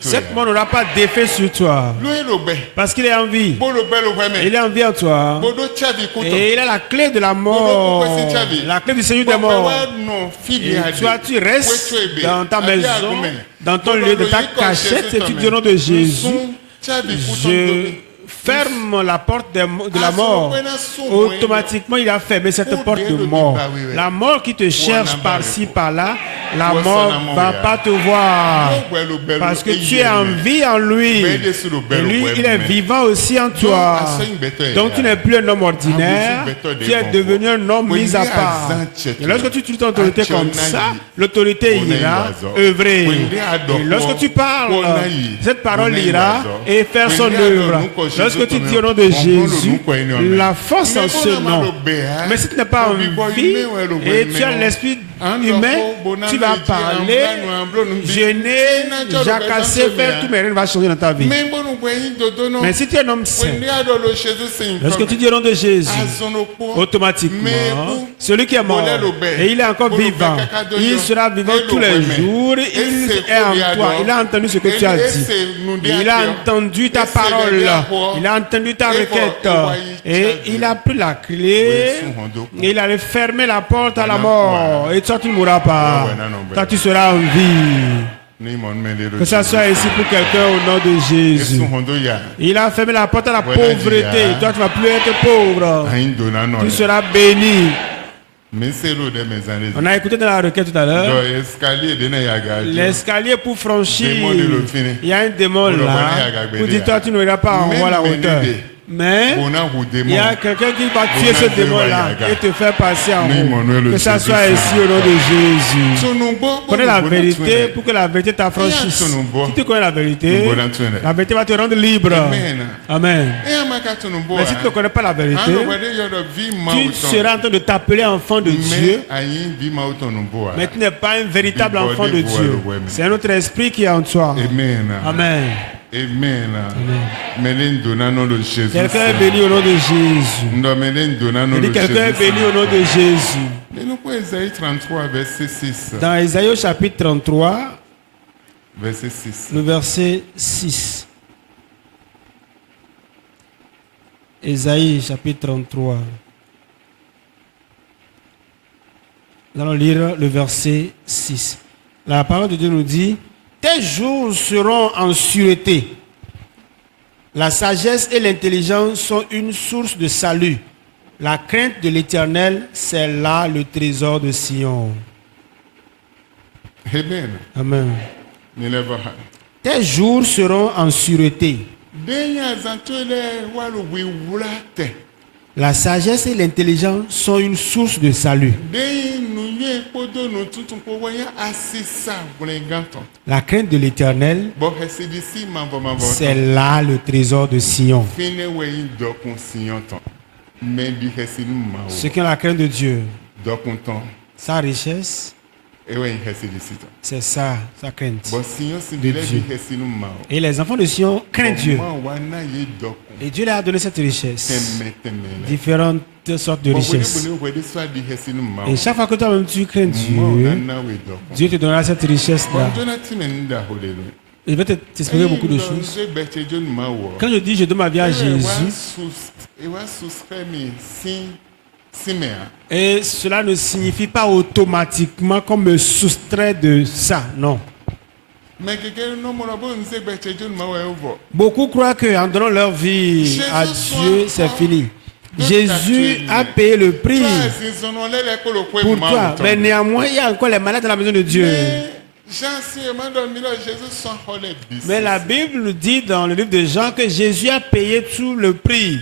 Cette mort n'aura pas d'effet sur toi parce qu'il est en vie. Il est en vie en toi. Et il a la clé de la mort, la clé du Seigneur des morts. Et toi, tu restes dans ta maison, dans ton lieu de ta cachette et tu dis au nom de Jésus, je ferme la porte de la mort. Automatiquement, il a fermé cette porte de mort. La mort qui te cherche par-ci, par-là, la mort ne va pas te voir. Parce que tu es en vie en lui. Et lui, il est vivant aussi en toi. Donc, tu n'es plus un homme ordinaire. Tu es devenu un homme mis à part. Et lorsque tu utilises ton autorité comme ça, l'autorité ira œuvrer. Et lorsque tu parles, cette parole ira et faire son œuvre. Lorsque tu dis au nom de Jésus, la force en ce nom. Mais si tu n'es pas en vie et tu as l'esprit humain, tu vas parler, gêner, jacasser, faire tout, mais rien ne va changer dans ta vie. Mais si tu es un homme saint, lorsque tu dis au nom de Jésus, automatiquement, celui qui est mort et il est encore vivant, il sera vivant tous les jours, il est en toi, il a entendu ce que tu as dit, il a entendu ta parole, il a entendu ta requête et il a pris la clé et il a fermé la porte à la mort. Et toi tu ne mourras pas, toi tu seras en vie. Que ça soit ici pour quelqu'un au nom de Jésus. Il a fermé la porte à la pauvreté. Toi tu ne vas plus être pauvre, tu seras béni. On a écouté dans la requête tout à l'heure. L'escalier pour franchir, il y a un démon là. Pour dire toi tu n'auras pas en haut à la hauteur. Mais il y a quelqu'un qui va tuer ce démon-là et te faire passer en haut. Que ça soit ici au nom de Jésus. Connais la vérité pour que la vérité t'affranchisse. Si tu connais la vérité va te rendre libre. Amen. Mais si tu ne connais pas la vérité, tu seras en train de t'appeler enfant de Dieu, mais tu n'es pas un véritable enfant de Dieu. C'est un autre esprit qui est en toi. Amen. Amen. Quelqu'un est béni au nom de Jésus. Quelqu'un est béni au nom de Jésus. Dans Ésaïe au chapitre 33, le verset 6. Ésaïe chapitre 33. Nous allons lire le verset 6. La parole de Dieu nous dit: tes jours seront en sûreté. La sagesse et l'intelligence sont une source de salut. La crainte de l'Éternel, c'est là le trésor de Sion. Amen. Amen. Tes jours seront en sûreté. La sagesse et l'intelligence sont une source de salut. La crainte de l'Éternel, c'est là le trésor de Sion. Ceux qui ont la crainte de Dieu, sa richesse, c'est ça, sa crainte de Dieu. Et les enfants de Sion craignent Dieu. Et Dieu leur a donné cette richesse. Différentes sortes de richesses. Et chaque fois que toi-même tu crains Dieu, Dieu te donnera cette richesse-là. Je vais t'expliquer beaucoup de choses. Quand je dis je donne ma vie à Jésus, et cela ne signifie pas automatiquement qu'on me soustrait de ça, non. Beaucoup croient qu'en donnant leur vie à Dieu, c'est fini. Jésus a payé le prix pour toi, mais néanmoins, il y a encore les malades dans la maison de Dieu. Mais la Bible nous dit dans le livre de Jean que Jésus a payé tout le prix.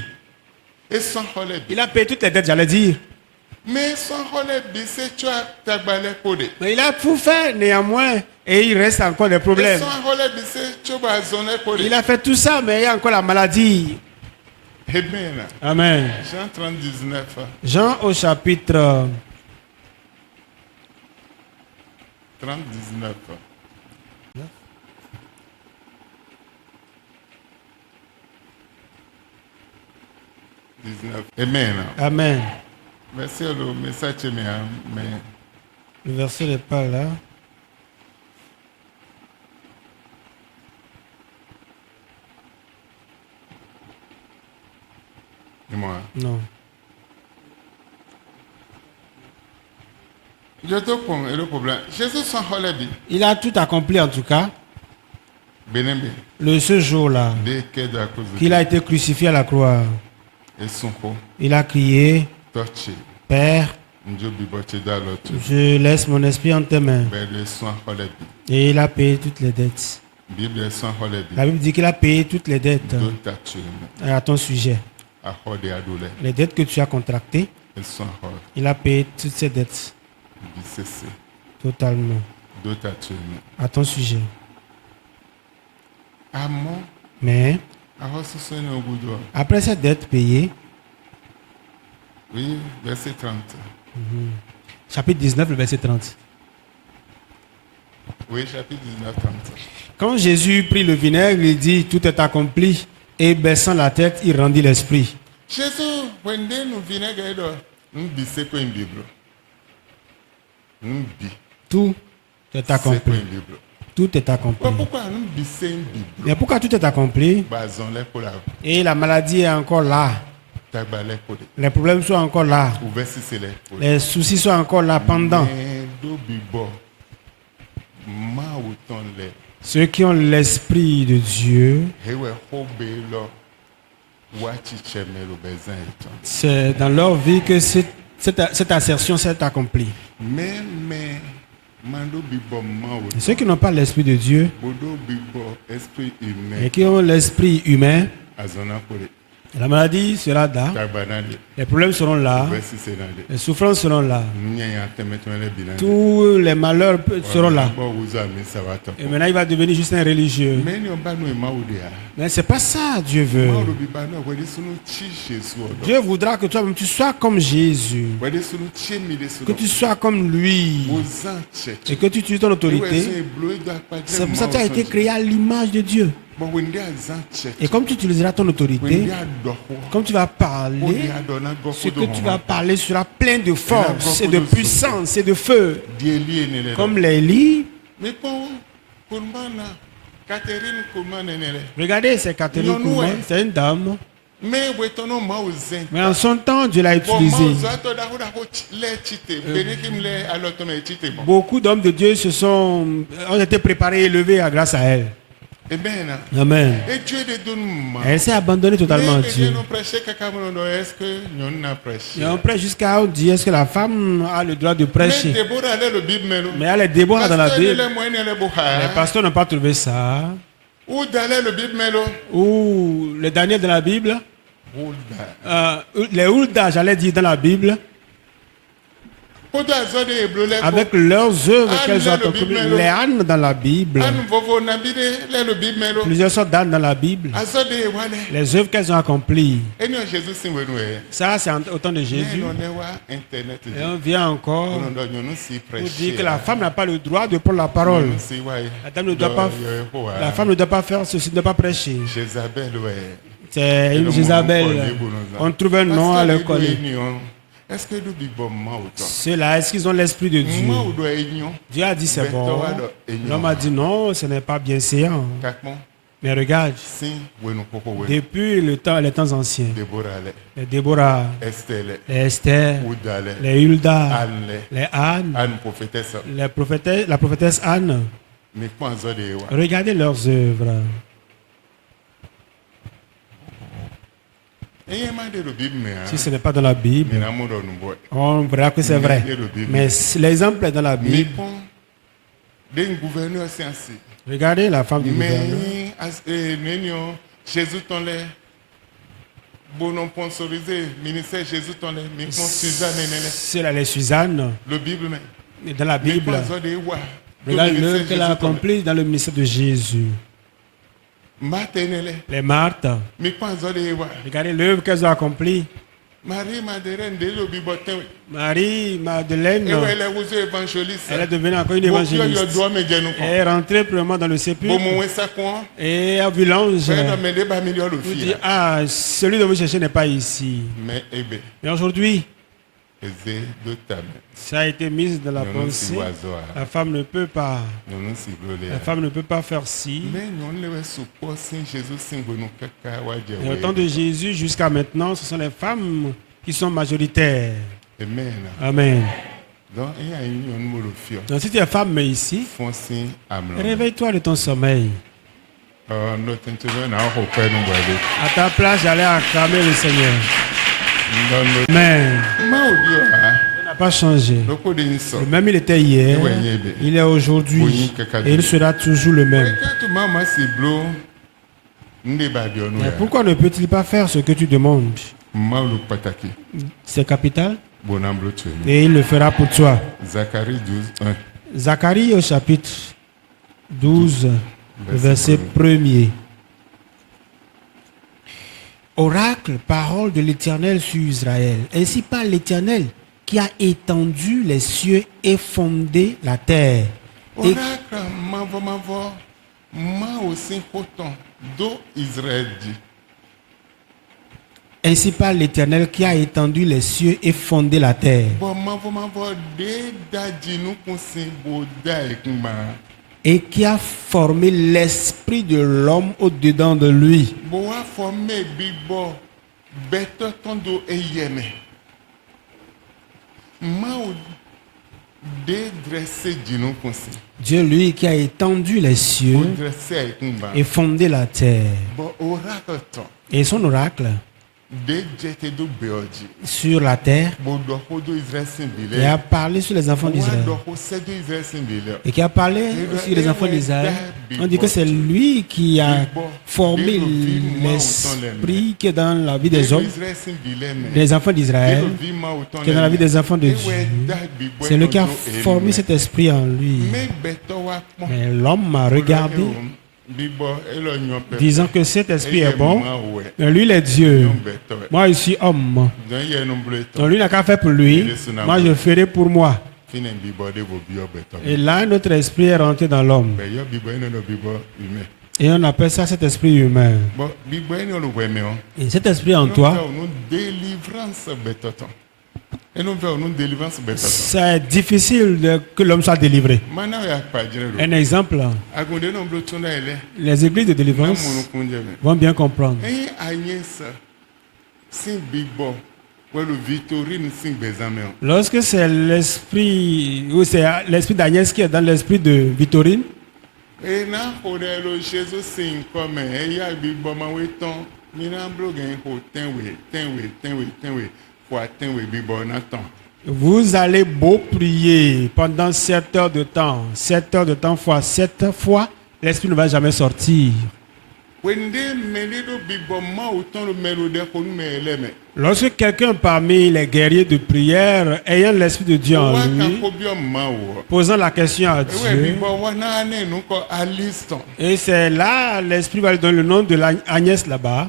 Il a payé toutes les dettes, j'allais dire. Mais il a tout fait néanmoins et il reste encore des problèmes. Il a fait tout ça, mais il y a encore la maladie. Amen. Amen. Jean 39. Jean au chapitre 39. Amen. Amen. Merci le message, mais le verset n'est pas là. Dis-moi. Non. Je te prends le problème. Jésus s'en relève. Il a tout accompli en tout cas. Ce jour-là, qu'il a été crucifié à la croix. Il a crié: Père, je laisse mon esprit en tes mains. Et il a payé toutes les dettes. La Bible dit qu'il a payé toutes les dettes à ton sujet. Les dettes que tu as contractées, il a payé toutes ces dettes. Totalement. À ton sujet. Mais après cette dette payée, oui, verset 30. Chapitre 19, le verset 30. Oui, chapitre 19, 30. Quand Jésus prit le vinaigre, il dit: tout est accompli. Et baissant la tête, il rendit l'esprit. Jésus, tout est accompli. Tout est accompli. Mais pourquoi tout est accompli? Et la maladie est encore là. Les problèmes sont encore là. Les soucis sont encore là pendant. Ceux qui ont l'esprit de Dieu, c'est dans leur vie que cette assertion s'est accomplie. Ceux qui n'ont pas l'esprit de Dieu et qui ont l'esprit humain, La maladie sera là. Les problèmes seront là. Les souffrances seront là. Tous les malheurs seront là. Et maintenant, il va devenir juste un religieux. Mais ce n'est pas ça, Dieu veut. Dieu voudra que toi-même tu sois comme Jésus. Que tu sois comme lui. Et que tu utilises ton autorité. C'est pour ça que tu as été créé à l'image de Dieu. Et comme tu utiliseras ton autorité, comme tu vas parler, ce que tu vas parler sera plein de force et de puissance et de feu. Comme l'Élie. Regardez, c'est Catherine Kuhlman, c'est une dame. Mais en son temps, Dieu l'a utilisé. Beaucoup d'hommes de Dieu ont été préparés et élevés grâce à elle. Amen. Elle s'est abandonnée totalement à Dieu. Et on prêche jusqu'à on dit est-ce que la femme a le droit de prêcher? Mais elle est Déborah dans la Bible. Les pasteurs n'ont pas trouvé ça. Ou les Daniel dans la Bible. Les Hulda, j'allais dire dans la Bible. Avec leurs œuvres qu'elles ont accomplies, les ânes dans la Bible. Plusieurs sortes d'ânes dans la Bible. Les œuvres qu'elles ont accomplies. Ça, c'est au temps de Jésus. Et on vient encore pour dire que la femme n'a pas le droit de prendre la parole. La femme ne doit pas faire ceci, ne doit pas prêcher. C'est une Jézabel. On trouve un nom à leur coller. Ceux-là, est-ce qu'ils ont l'esprit de Dieu? Dieu a dit c'est bon. L'homme a dit non, ce n'est pas bien séant. Mais regarde, depuis les temps anciens, les Déborah, les Esther, les Hulda, les Anne, la prophétesse Anne, regardez leurs œuvres. Si ce n'est pas dans la Bible, on verra que c'est vrai. Mais l'exemple est dans la Bible. Regardez la femme du gouverneur. C'est les Suzanne. Dans la Bible. Regardez l'œuvre qu'elle a accomplie dans le ministère de Jésus. Les Marthe. Regardez l'œuvre qu'elles ont accomplie. Marie Madeleine, elle est devenue encore une évangéliste. Elle est rentrée premièrement dans le sépulcre et a vu l'ange. Il dit, ah, celui dont vous cherchez n'est pas ici. Mais aujourd'hui, ça a été mis dans la pensée. La femme ne peut pas. La femme ne peut pas faire ci. Et au temps de Jésus, jusqu'à maintenant, ce sont les femmes qui sont majoritaires. Amen. Donc si tu es femme ici, réveille-toi de ton sommeil. À ta place, j'allais acclamer le Seigneur. Mais il n'a pas changé. Le même il était hier, il est aujourd'hui et il sera toujours le même. Mais pourquoi ne peut-il pas faire ce que tu demandes? C'est capital. Et il le fera pour toi. Zacharie au chapitre 12, verset 1er. Oracle, parole de l'Éternel sur Israël. Ainsi parle l'Éternel qui a étendu les cieux et fondé la terre. Ainsi parle l'Éternel qui a étendu les cieux et fondé la terre. Et qui a formé l'esprit de l'homme au-dedans de lui. Dieu, lui, qui a étendu les cieux et fondé la terre. Et son oracle, sur la terre et a parlé sur les enfants d'Israël. Et qui a parlé sur les enfants d'Israël. On dit que c'est lui qui a formé l'esprit qui est dans la vie des hommes, des enfants d'Israël, qui est dans la vie des enfants de Dieu. C'est lui qui a formé cet esprit en lui. Mais l'homme a regardé, disant que cet esprit est bon, mais lui il est Dieu. Moi je suis homme. Donc lui n'a qu'à faire pour lui, moi je ferai pour moi. Et là notre esprit est rentré dans l'homme. Et on appelle ça cet esprit humain. Et cet esprit en toi, c'est difficile que l'homme soit délivré. Un exemple, les églises de délivrance vont bien comprendre. Lorsque c'est l'esprit, ou c'est l'esprit d'Agnès qui est dans l'esprit de Victorine, vous allez beau prier pendant 7 heures de temps, 7 heures de temps fois 7 fois, l'esprit ne va jamais sortir. Lorsque quelqu'un parmi les guerriers de prière, ayant l'esprit de Dieu en lui, posant la question à Dieu, et c'est là l'esprit va lui donner le nom de Agnès là-bas,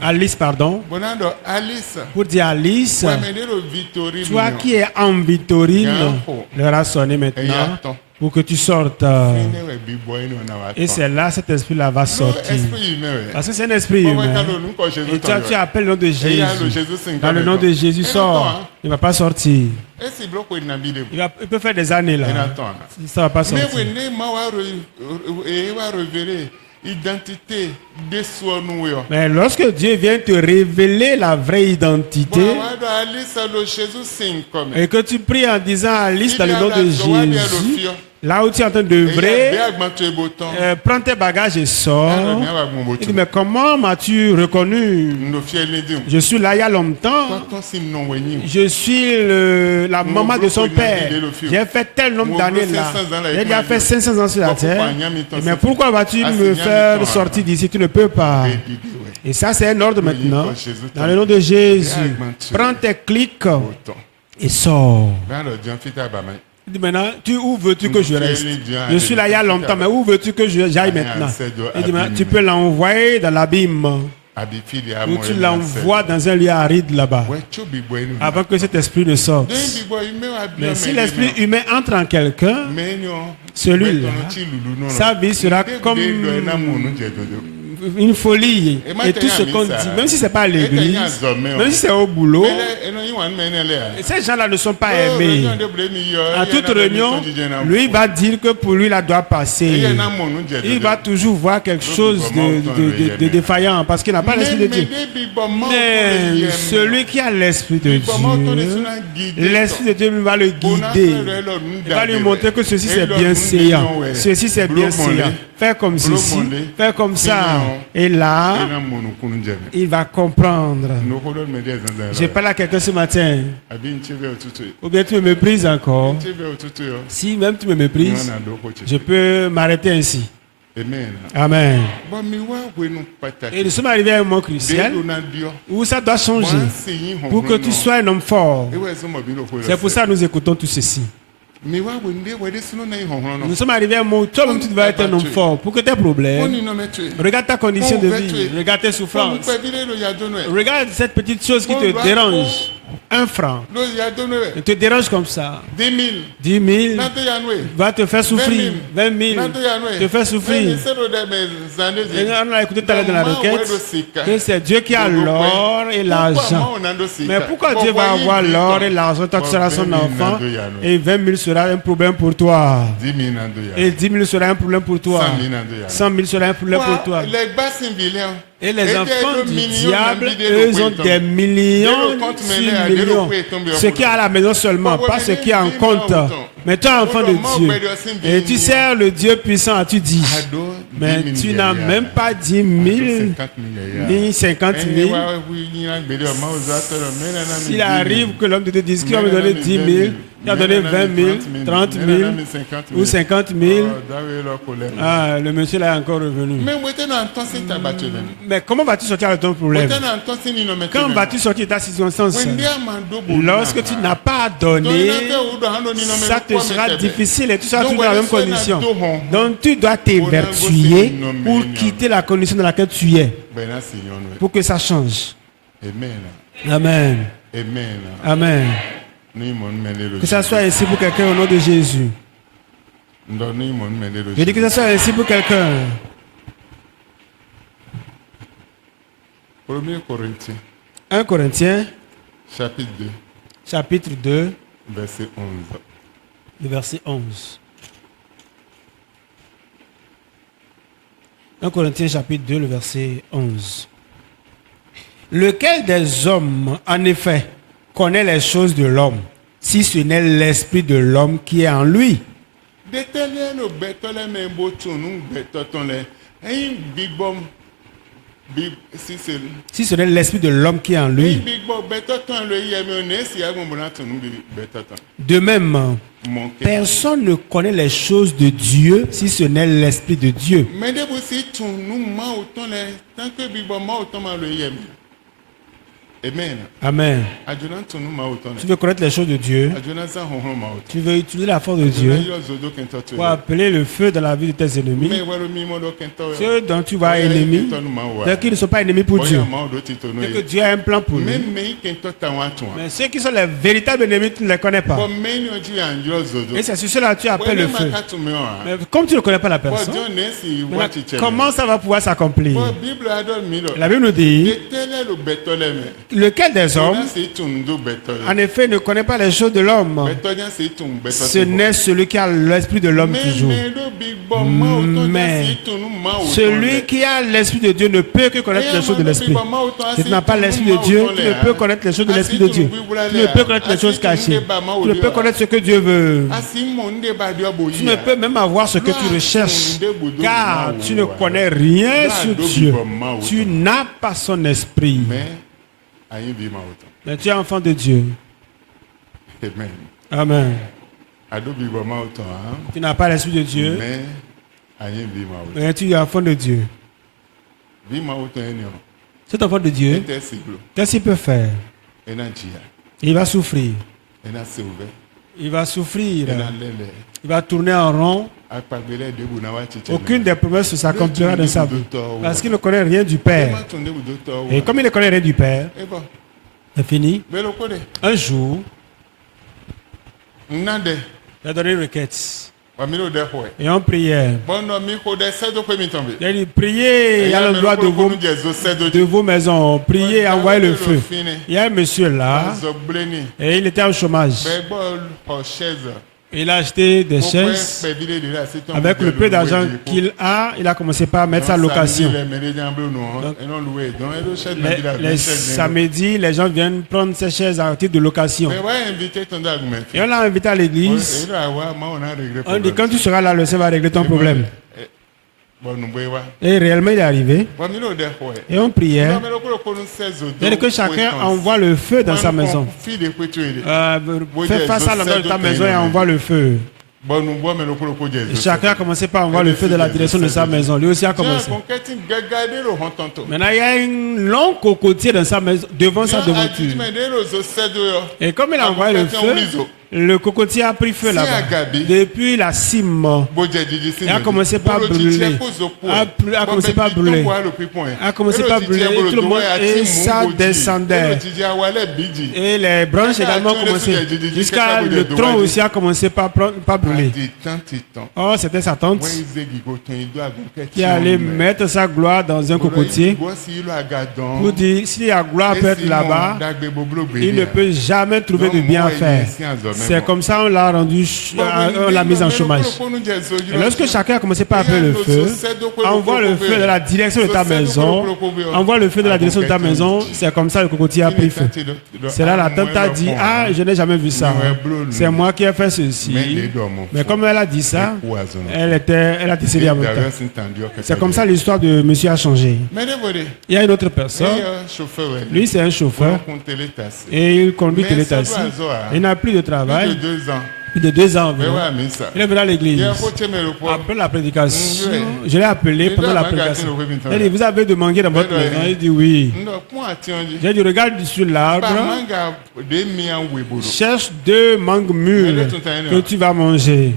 Alice pardon, pour dire Alice, toi qui es en Victorine, l'heure a sonné maintenant, pour que tu sortes. Et c'est là cet esprit-là va sortir. Parce que c'est un esprit humain. Et toi, tu appelles le nom de Jésus. Dans le nom de Jésus, sort. Il ne va pas sortir. Il peut faire des années là. Ça ne va pas sortir. Mais lorsque Dieu vient te révéler la vraie identité et que tu pries en disant Alice dans le nom de Jésus, là où tu es en train d'œuvrer, prends tes bagages et sors. Il dit, mais comment m'as-tu reconnu? Je suis là il y a longtemps. Je suis la maman de son père. J'ai fait tel nombre d'années là. Il a fait 500 ans sur la terre. Mais pourquoi vas-tu me faire sortir d'ici? Tu ne peux pas. Et ça c'est un ordre maintenant. Dans le nom de Jésus, prends tes clics et sors. Maintenant, où veux-tu que je reste? Je suis là il y a longtemps, mais où veux-tu que j'aille maintenant? Il dit, tu peux l'envoyer dans l'abîme. Ou tu l'envoies dans un lieu aride là-bas, avant que cet esprit ne sorte. Mais si l'esprit humain entre en quelqu'un, celui-là, sa vie sera comme une folie. Et tout ce qu'on dit, même si ce n'est pas à l'église, même si c'est au boulot, ces gens-là ne sont pas aimés. À toute réunion, lui va dire que pour lui, la doit passer. Il va toujours voir quelque chose de défaillant parce qu'il n'a pas l'esprit de Dieu. Mais celui qui a l'esprit de Dieu, l'esprit de Dieu va le guider. Il va lui montrer que ceci c'est bien séant. Ceci c'est bien séant. Fais comme ceci, fais comme ça. Et là, il va comprendre. Je parle à quelqu'un ce matin. Ou bien tu me méprises encore. Si même tu me méprises, je peux m'arrêter ainsi. Amen. Et nous sommes arrivés à un moment crucial où ça doit changer pour que tu sois un homme fort. C'est pour ça que nous écoutons tout ceci. Nous sommes arrivés à un moment où toi-même tu dois être un homme fort pour que tes problèmes, regarde ta condition de vie, regarde tes souffrances, regarde cette petite chose qui te dérange. 1 franc te dérange comme ça. 10 000 va te faire souffrir. 20 000 te fait souffrir. Et on a écouté tout à l'heure dans la requête que c'est Dieu qui a l'or et l'argent. Mais pourquoi Dieu va avoir l'or et l'argent? Toi tu seras son enfant et 20 000 sera un problème pour toi. Et 10 000 sera un problème pour toi. 100 000 sera un problème pour toi. Et les enfants du diable, eux ont des millions sur millions. Ce qui est à la maison seulement, pas ce qui est en compte. Mais toi, enfant de Dieu, et tu sers le Dieu puissant, as-tu dit? Mais tu n'as même pas 10 000 ni 50 000. S'il arrive que l'homme te dise qu'il va me donner 10 000, il a donné 20 000, 30 000 ou 50 000, ah, le monsieur là est encore revenu. Mais comment vas-tu sortir de ton problème? Quand vas-tu sortir de ta circonstance? Lorsque tu n'as pas donné, ça te sera difficile et tu seras toujours dans la même condition. Donc tu dois t'évertuer pour quitter la condition dans laquelle tu es, pour que ça change. Amen. Amen. Que ça soit ainsi pour quelqu'un au nom de Jésus. Je dis que ça soit ainsi pour quelqu'un. 1 Corinthiens, chapitre 2, verset 11. Le verset 11. 1 Corinthiens chapitre 2, le verset 11. Lequel des hommes, en effet, connaît les choses de l'homme, si ce n'est l'esprit de l'homme qui est en lui? Si ce n'est l'esprit de l'homme qui est en lui. De même, personne ne connaît les choses de Dieu si ce n'est l'esprit de Dieu. Amen. Tu veux connaître les choses de Dieu. Tu veux utiliser la force de Dieu pour appeler le feu dans la vie de tes ennemis. Ceux dont tu vois ennemis, qu'ils ne sont pas ennemis pour Dieu. Et que Dieu a un plan pour eux. Mais ceux qui sont les véritables ennemis, tu ne les connais pas. Et c'est sur cela que tu appelles le feu. Mais comme tu ne connais pas la personne, comment ça va pouvoir s'accomplir? La Bible nous dit, lequel des hommes, en effet, ne connaît pas les choses de l'homme? Ce n'est celui qui a l'esprit de l'homme toujours. Mais celui qui a l'esprit de Dieu ne peut que connaître les choses de l'esprit. Si tu n'as pas l'esprit de Dieu, tu ne peux connaître les choses de l'esprit de Dieu. Tu ne peux connaître les choses cachées. Tu ne peux connaître ce que Dieu veut. Tu ne peux même avoir ce que tu recherches, car tu ne connais rien sur Dieu. Tu n'as pas son esprit. Mais tu es enfant de Dieu. Amen. Tu n'as pas l'esprit de Dieu. Mais tu es enfant de Dieu. Cet enfant de Dieu, qu'est-ce qu'il peut faire? Il va souffrir. Il va souffrir. Il va tourner en rond. Aucune des promesses ne s'accomplira dans sa vie. Parce qu'il ne connaît rien du Père. Et comme il ne connaît rien du Père, c'est fini. Un jour, il a donné une requête. Et on priait. Il a dit, priez à l'endroit de vos maisons. Priez, envoyez le feu. Il y a un monsieur là, et il était au chômage. Il a acheté des chaises. Avec le peu d'argent qu'il a, il a commencé par mettre sa location. Donc, les samedis, les gens viennent prendre ces chaises à titre de location. Et on l'a invité à l'église. On dit, quand tu seras là, le Seigneur va régler ton problème. Et réellement, il est arrivé. Et on priait. Et que chacun envoie le feu dans sa maison. Fais face à l'endroit de ta maison et envoie le feu. Et chacun a commencé par envoyer le feu dans la direction de sa maison. Lui aussi a commencé. Maintenant, il y a un long cocotier dans sa maison, devant sa devanture. Et comme il a envoyé le feu, le cocotier a pris feu là-bas. Depuis la cime, il a commencé par brûler. A commencé par brûler. A commencé par brûler. Et tout le monde, et ça descendait. Et les branches également ont commencé. Jusqu'à le tronc aussi a commencé par brûler. Oh, c'était sa tante qui allait mettre sa gloire dans un cocotier pour dire si la gloire peut être là-bas, il ne peut jamais trouver de bien faire. C'est comme ça on l'a rendu, on l'a mis en chômage. Et lorsque chacun a commencé par appeler le feu, envoie le feu dans la direction de ta maison, envoie le feu dans la direction de ta maison, c'est comme ça le cocotier a pris feu. C'est là la tante a dit, ah, je n'ai jamais vu ça. C'est moi qui ai fait ceci. Mais comme elle a dit ça, elle a décédé à mon temps. C'est comme ça l'histoire de monsieur a changé. Il y a une autre personne, lui c'est un chauffeur et il conduit télétaxi. Il n'a plus de travail. Plus de 2 ans environ. Il est venu à l'église. Après la prédication, je l'ai appelé pendant la prédication. Il a dit, vous avez demandé dans votre maison? Il dit oui. J'ai dit, regarde sur l'arbre. Cherche 2 mangues mûres que tu vas manger.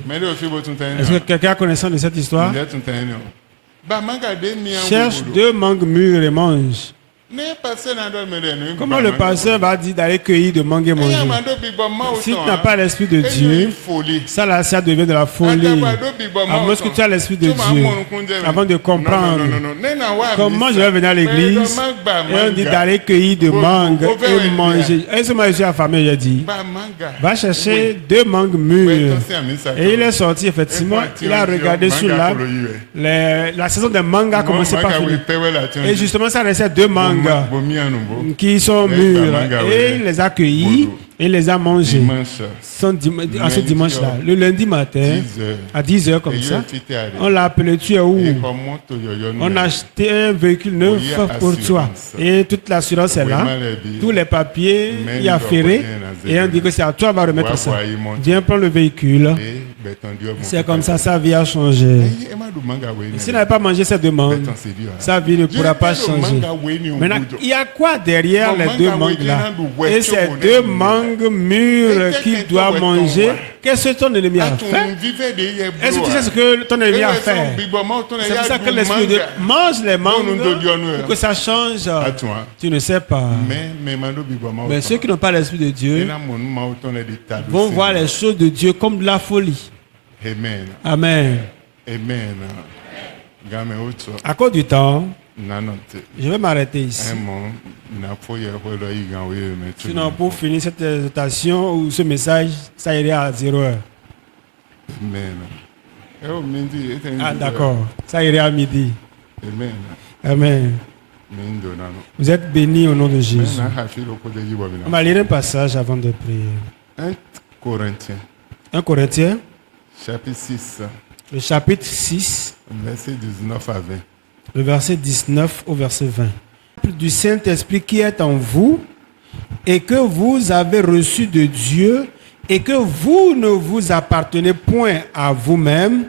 Est-ce que quelqu'un a connaissance de cette histoire? Cherche 2 mangues mûres et mange. Comment le pasteur va dire d'aller cueillir de mangue et manger? Si tu n'as pas l'esprit de Dieu, ça devient de la folie. Avant que tu as l'esprit de Dieu, avant de comprendre comment je vais venir à l'église, et on dit d'aller cueillir de mangue et manger. Et ce matin, je suis affamé, j'ai dit, va chercher 2 mangues mûres. Et il est sorti, effectivement, il a regardé sur l'arbre. La saison des mangues a commencé par finir. Et justement, ça restait 2 mangues qui sont mûrs, et il les a cueillis et les a mangés en ce dimanche-là. Le lundi matin, à 10h comme ça, on l'a appelé, tu es où? On a acheté un véhicule neuf pour toi. Et toute l'assurance est là, tous les papiers y affairés, et on dit que c'est à toi, on va remettre ça. Viens prendre le véhicule. C'est comme ça, sa vie a changé. S'il n'avait pas mangé ces 2 mangues, sa vie ne pourra pas changer. Maintenant, il y a quoi derrière les 2 mangues-là? Et ces 2 mangues mûres qu'il doit manger, qu'est-ce que ton ennemi a fait? Est-ce que tu sais ce que ton ennemi a fait? C'est pour ça que l'Esprit de Dieu mange les mangues pour que ça change. Tu ne sais pas. Mais ceux qui n'ont pas l'Esprit de Dieu vont voir les choses de Dieu comme de la folie. Amen. Amen. Amen. À cause du temps, je vais m'arrêter ici. Sinon, pour finir cette exhortation ou ce message, ça irait à 0 heure. Ah, d'accord. Ça irait à midi. Amen. Amen. Vous êtes bénis au nom de Jésus. On va lire un passage avant de prier. 1 Corinthiens. 1 Corinthiens. Chapitre 6. Le chapitre 6. Verset 19 à 20. Le verset 19 au verset 20. Du Saint-Esprit qui est en vous et que vous avez reçu de Dieu et que vous ne vous appartenez point à vous-même,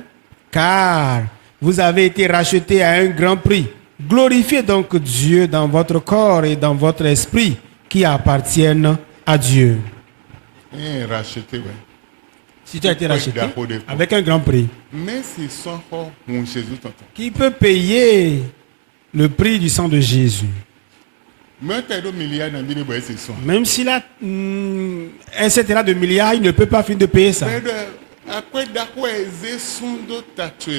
car vous avez été rachetés à un grand prix. Glorifiez donc Dieu dans votre corps et dans votre esprit qui appartiennent à Dieu. Racheté, ouais. Si tu as été racheté avec un grand prix, qui peut payer le prix du sang de Jésus? Même s'il a un certain de milliards, il ne peut pas finir de payer ça.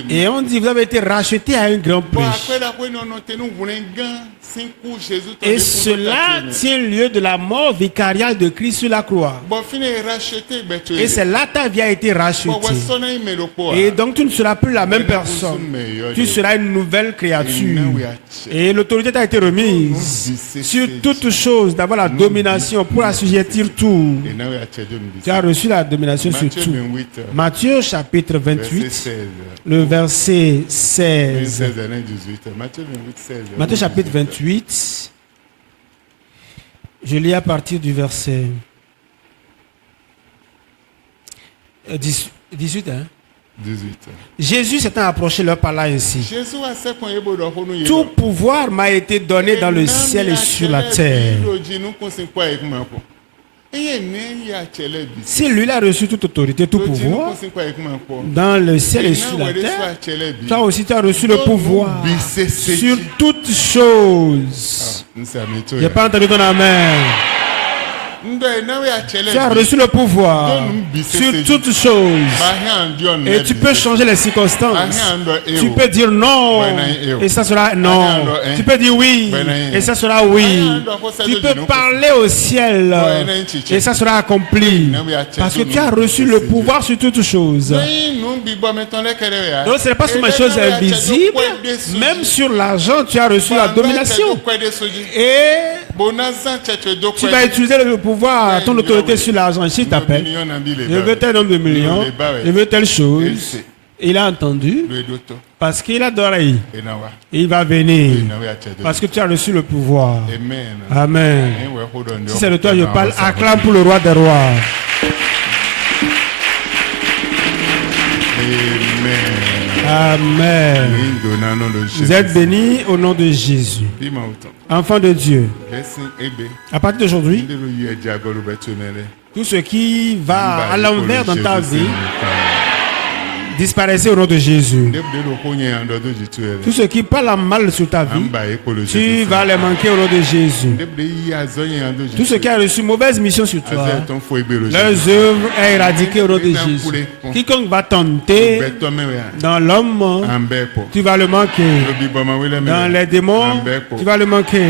Et on dit, vous avez été racheté à un grand prix. Et cela tient lieu de la mort vicariale de Christ sur la croix. Et c'est là ta vie a été rachetée. Et donc tu ne seras plus la même personne. Tu seras une nouvelle créature. Et l'autorité t'a été remise sur toutes choses, d'avoir la domination pour assujettir tout. Tu as reçu la domination sur tout. Matthieu chapitre 28, le verset 16. Matthieu chapitre 28, je lis à partir du verset 18. Hein? 18. Jésus s'étant approché leur parla ainsi. Tout pouvoir m'a été donné dans le ciel et sur la terre. Si lui a reçu toute autorité, tout pouvoir, dans le ciel et sur la terre, toi aussi tu as reçu le pouvoir sur toutes choses. J'ai pas entendu ton amen. Tu as reçu le pouvoir sur toutes choses. Et tu peux changer les circonstances. Tu peux dire non et ça sera non. Tu peux dire oui et ça sera oui. Tu peux parler au ciel et ça sera accompli. Parce que tu as reçu le pouvoir sur toutes choses. Donc ce n'est pas sur les choses invisibles. Même sur l'argent, tu as reçu la domination. Et tu vas utiliser le pouvoir, ton autorité sur l'argent. S'il t'appelle, je veux tel nombre de millions, je veux telle chose. Il a entendu parce qu'il a d'oreilles. Il va venir parce que tu as reçu le pouvoir. Amen. Si c'est de toi je parle, acclame pour le roi des rois. Amen. Vous êtes bénis au nom de Jésus. Enfant de Dieu, à partir d'aujourd'hui, tout ce qui va à l'envers dans ta vie disparaissez au nom de Jésus. Tout ce qui parle mal sur ta vie, tu vas les manquer au nom de Jésus. Tout ce qui a reçu mauvaise mission sur toi, leurs œuvres est éradiquée au nom de Jésus. Quiconque va tenter dans l'homme, tu vas le manquer. Dans les démons, tu vas le manquer.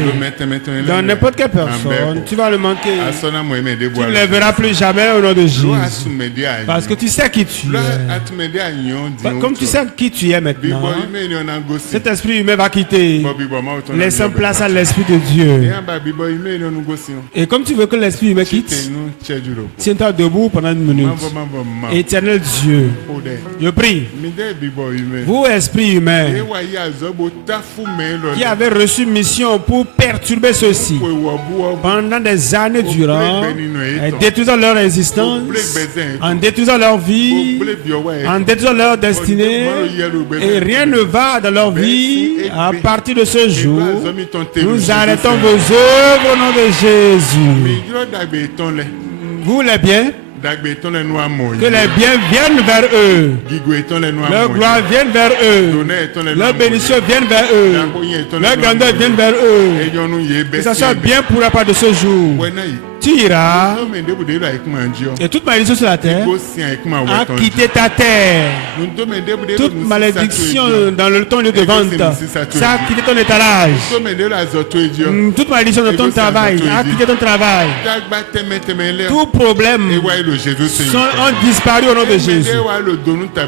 Dans n'importe quelle personne, tu vas le manquer. Tu ne les verras plus jamais au nom de Jésus. Parce que tu sais qui tu es. Comme tu sais qui tu es maintenant, cet esprit humain va quitter, laissant place à l'esprit de Dieu. Et comme tu veux que l'esprit humain quitte, tiens-toi debout pendant une minute. Éternel Dieu, je prie, vous esprit humain qui avez reçu mission pour perturber ceux-ci pendant des années durant, détruisant leur existence, en détruisant leur vie, en détruisant leur destinée, et rien ne va dans leur vie. À partir de ce jour, nous arrêtons vos œuvres au nom de Jésus. Vous les biens, que les biens viennent vers eux, leur gloire vienne vers eux, leur bénédiction vienne vers eux, leur grandeur vienne vers eux, que ça soit bien pour la part de ce jour. Tu iras et toute malédiction sur la terre a quitté ta terre. Toute malédiction dans ton lieu de vente, ça a quitté ton étalage. Toute malédiction dans ton travail a quitté ton travail. Tout problème ont disparu au nom de Jésus.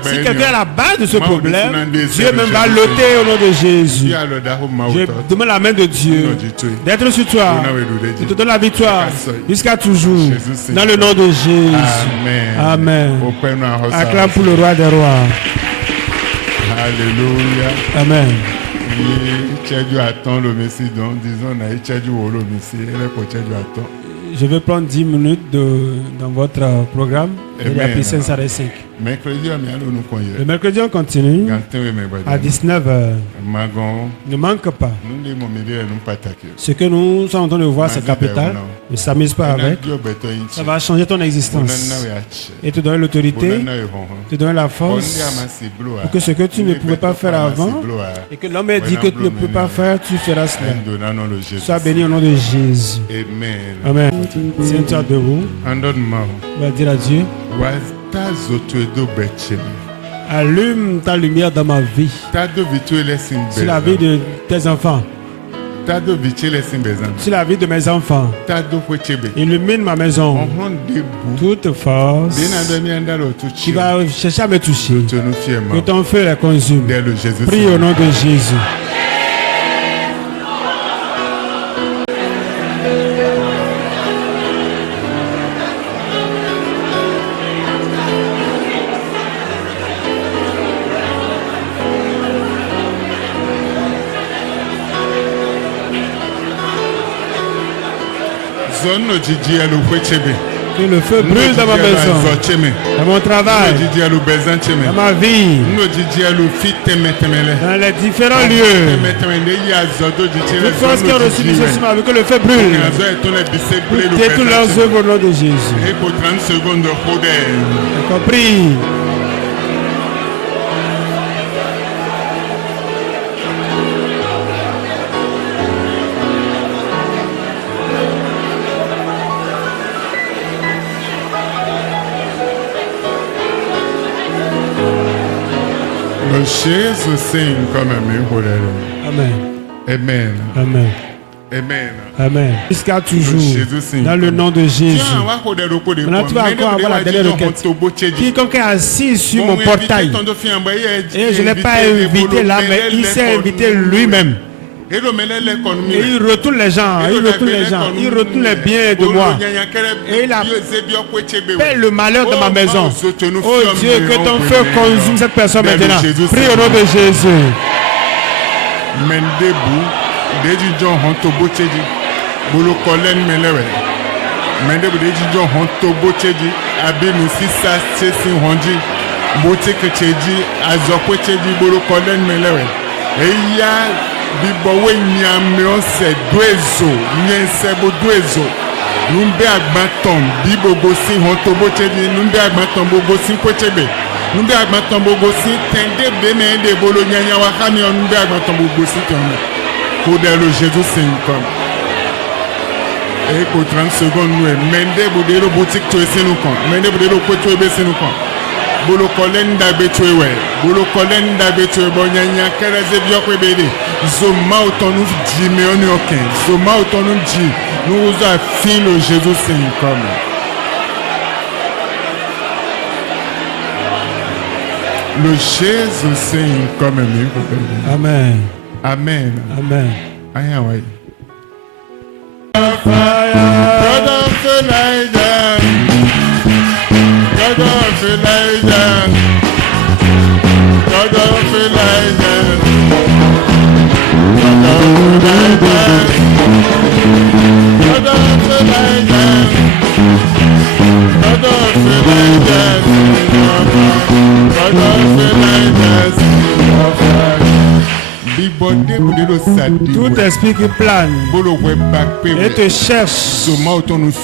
Si quelqu'un est à la base de ce problème, Dieu même va l'ôter au nom de Jésus. Je demande la main de Dieu d'être sur toi. Je te donne la victoire jusqu'à toujours. Dans le nom de Jésus. Amen. Acclame pour le roi des rois. Alléluia. Amen. Je vais prendre 10 minutes dans votre programme. Il y a 5. Le mercredi, on continue à 19h. Ne manque pas. Ce que nous sommes en train de voir, c'est capital. Ne s'amuse pas avec. Ça va changer ton existence. Et te donner l'autorité, te donner la force pour que ce que tu ne pouvais pas faire avant et que l'homme ait dit que tu ne peux pas faire, tu feras cela. Sois béni au nom de Jésus. Amen. Tiens-toi debout. On va dire à Dieu. Allume ta lumière dans ma vie. Sur la vie de tes enfants. Sur la vie de mes enfants. Illumine ma maison. Toute force qui va chercher à me toucher, que ton feu les consume. Prie au nom de Jésus. Que le feu brûle dans ma maison, dans mon travail, dans ma vie, dans les différents lieux. Toutes forces qui ont reçu du Saint-Esprit, que le feu brûle. Détruis leurs œuvres au nom de Jésus. Compris. Jesus saying, come and me hold it. Amen. Amen. Amen. Amen. Amen. Jusqu'à toujours. Dans le nom de Jésus. Maintenant, tu vas encore avoir la dernière requête. Quiconque est assis sur mon portail, et je ne l'ai pas invité là, mais il s'est invité lui-même. Et il retourne les gens, il retourne les biens de moi. Et il appelle le malheur de ma maison. Oh Dieu, que ton feu consume cette personne maintenant. Prie au nom de Jésus. Deji John Honto Bocheji Bolo Kolen Melewe Mendebu Deji John Honto Bocheji Abinu Sisa Chesi Honji Bocheke Cheji Azokwe Cheji Bolo Kolen Melewe Eya Bibowe Nyameo Se Dwezo Nyensebo Dwezo Numbe Agbatom Bibogosi Honto Bocheji Numbe Agbatom Bogosi Kwechebe Numbe Agbatom Bogosi Tende Bene De Bolo Nyanya Wakami Numbe Agbatom Bogosi Tende pour le Jésus Saint comme. Et pour 30 secondes, nous mende boudero boutique tu es nous compte. Mende boudero tu es baissé nous compte. Bolo kolen da betwe we. Bolo kolen da betwe bonyanya kereze biokwe bede. Zoma autonou di me on aucun. Zoma autonou di. Nous a fait le Jésus Saint comme. Le Jésus Saint comme mieux. Amen. Amen. Amen. Amen. Oui. Fire. God of Elijah. God of Elijah. God of Elijah. God of Elijah. God of Elijah. God of Elijah. God of Elijah. Tout esprit qui plane et te cherche,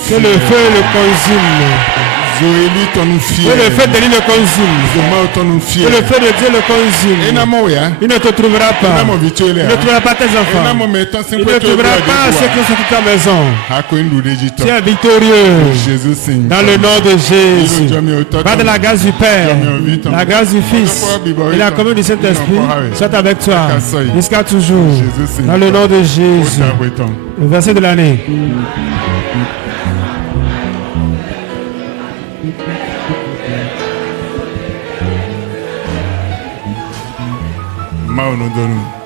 que le feu le consume. Que le feu de lui le consume. Que le feu de Dieu le consume. Il ne te trouvera pas. Il ne trouvera pas tes enfants. Il ne trouvera pas ceux qui sont dans ta maison. Tu es victorieux. Dans le nom de Jésus. Va de la grâce du Père, la grâce du Fils et la communion du Saint-Esprit soit avec toi jusqu'à toujours. Dans le nom de Jésus. Le verset de l'année. Mao nous donne.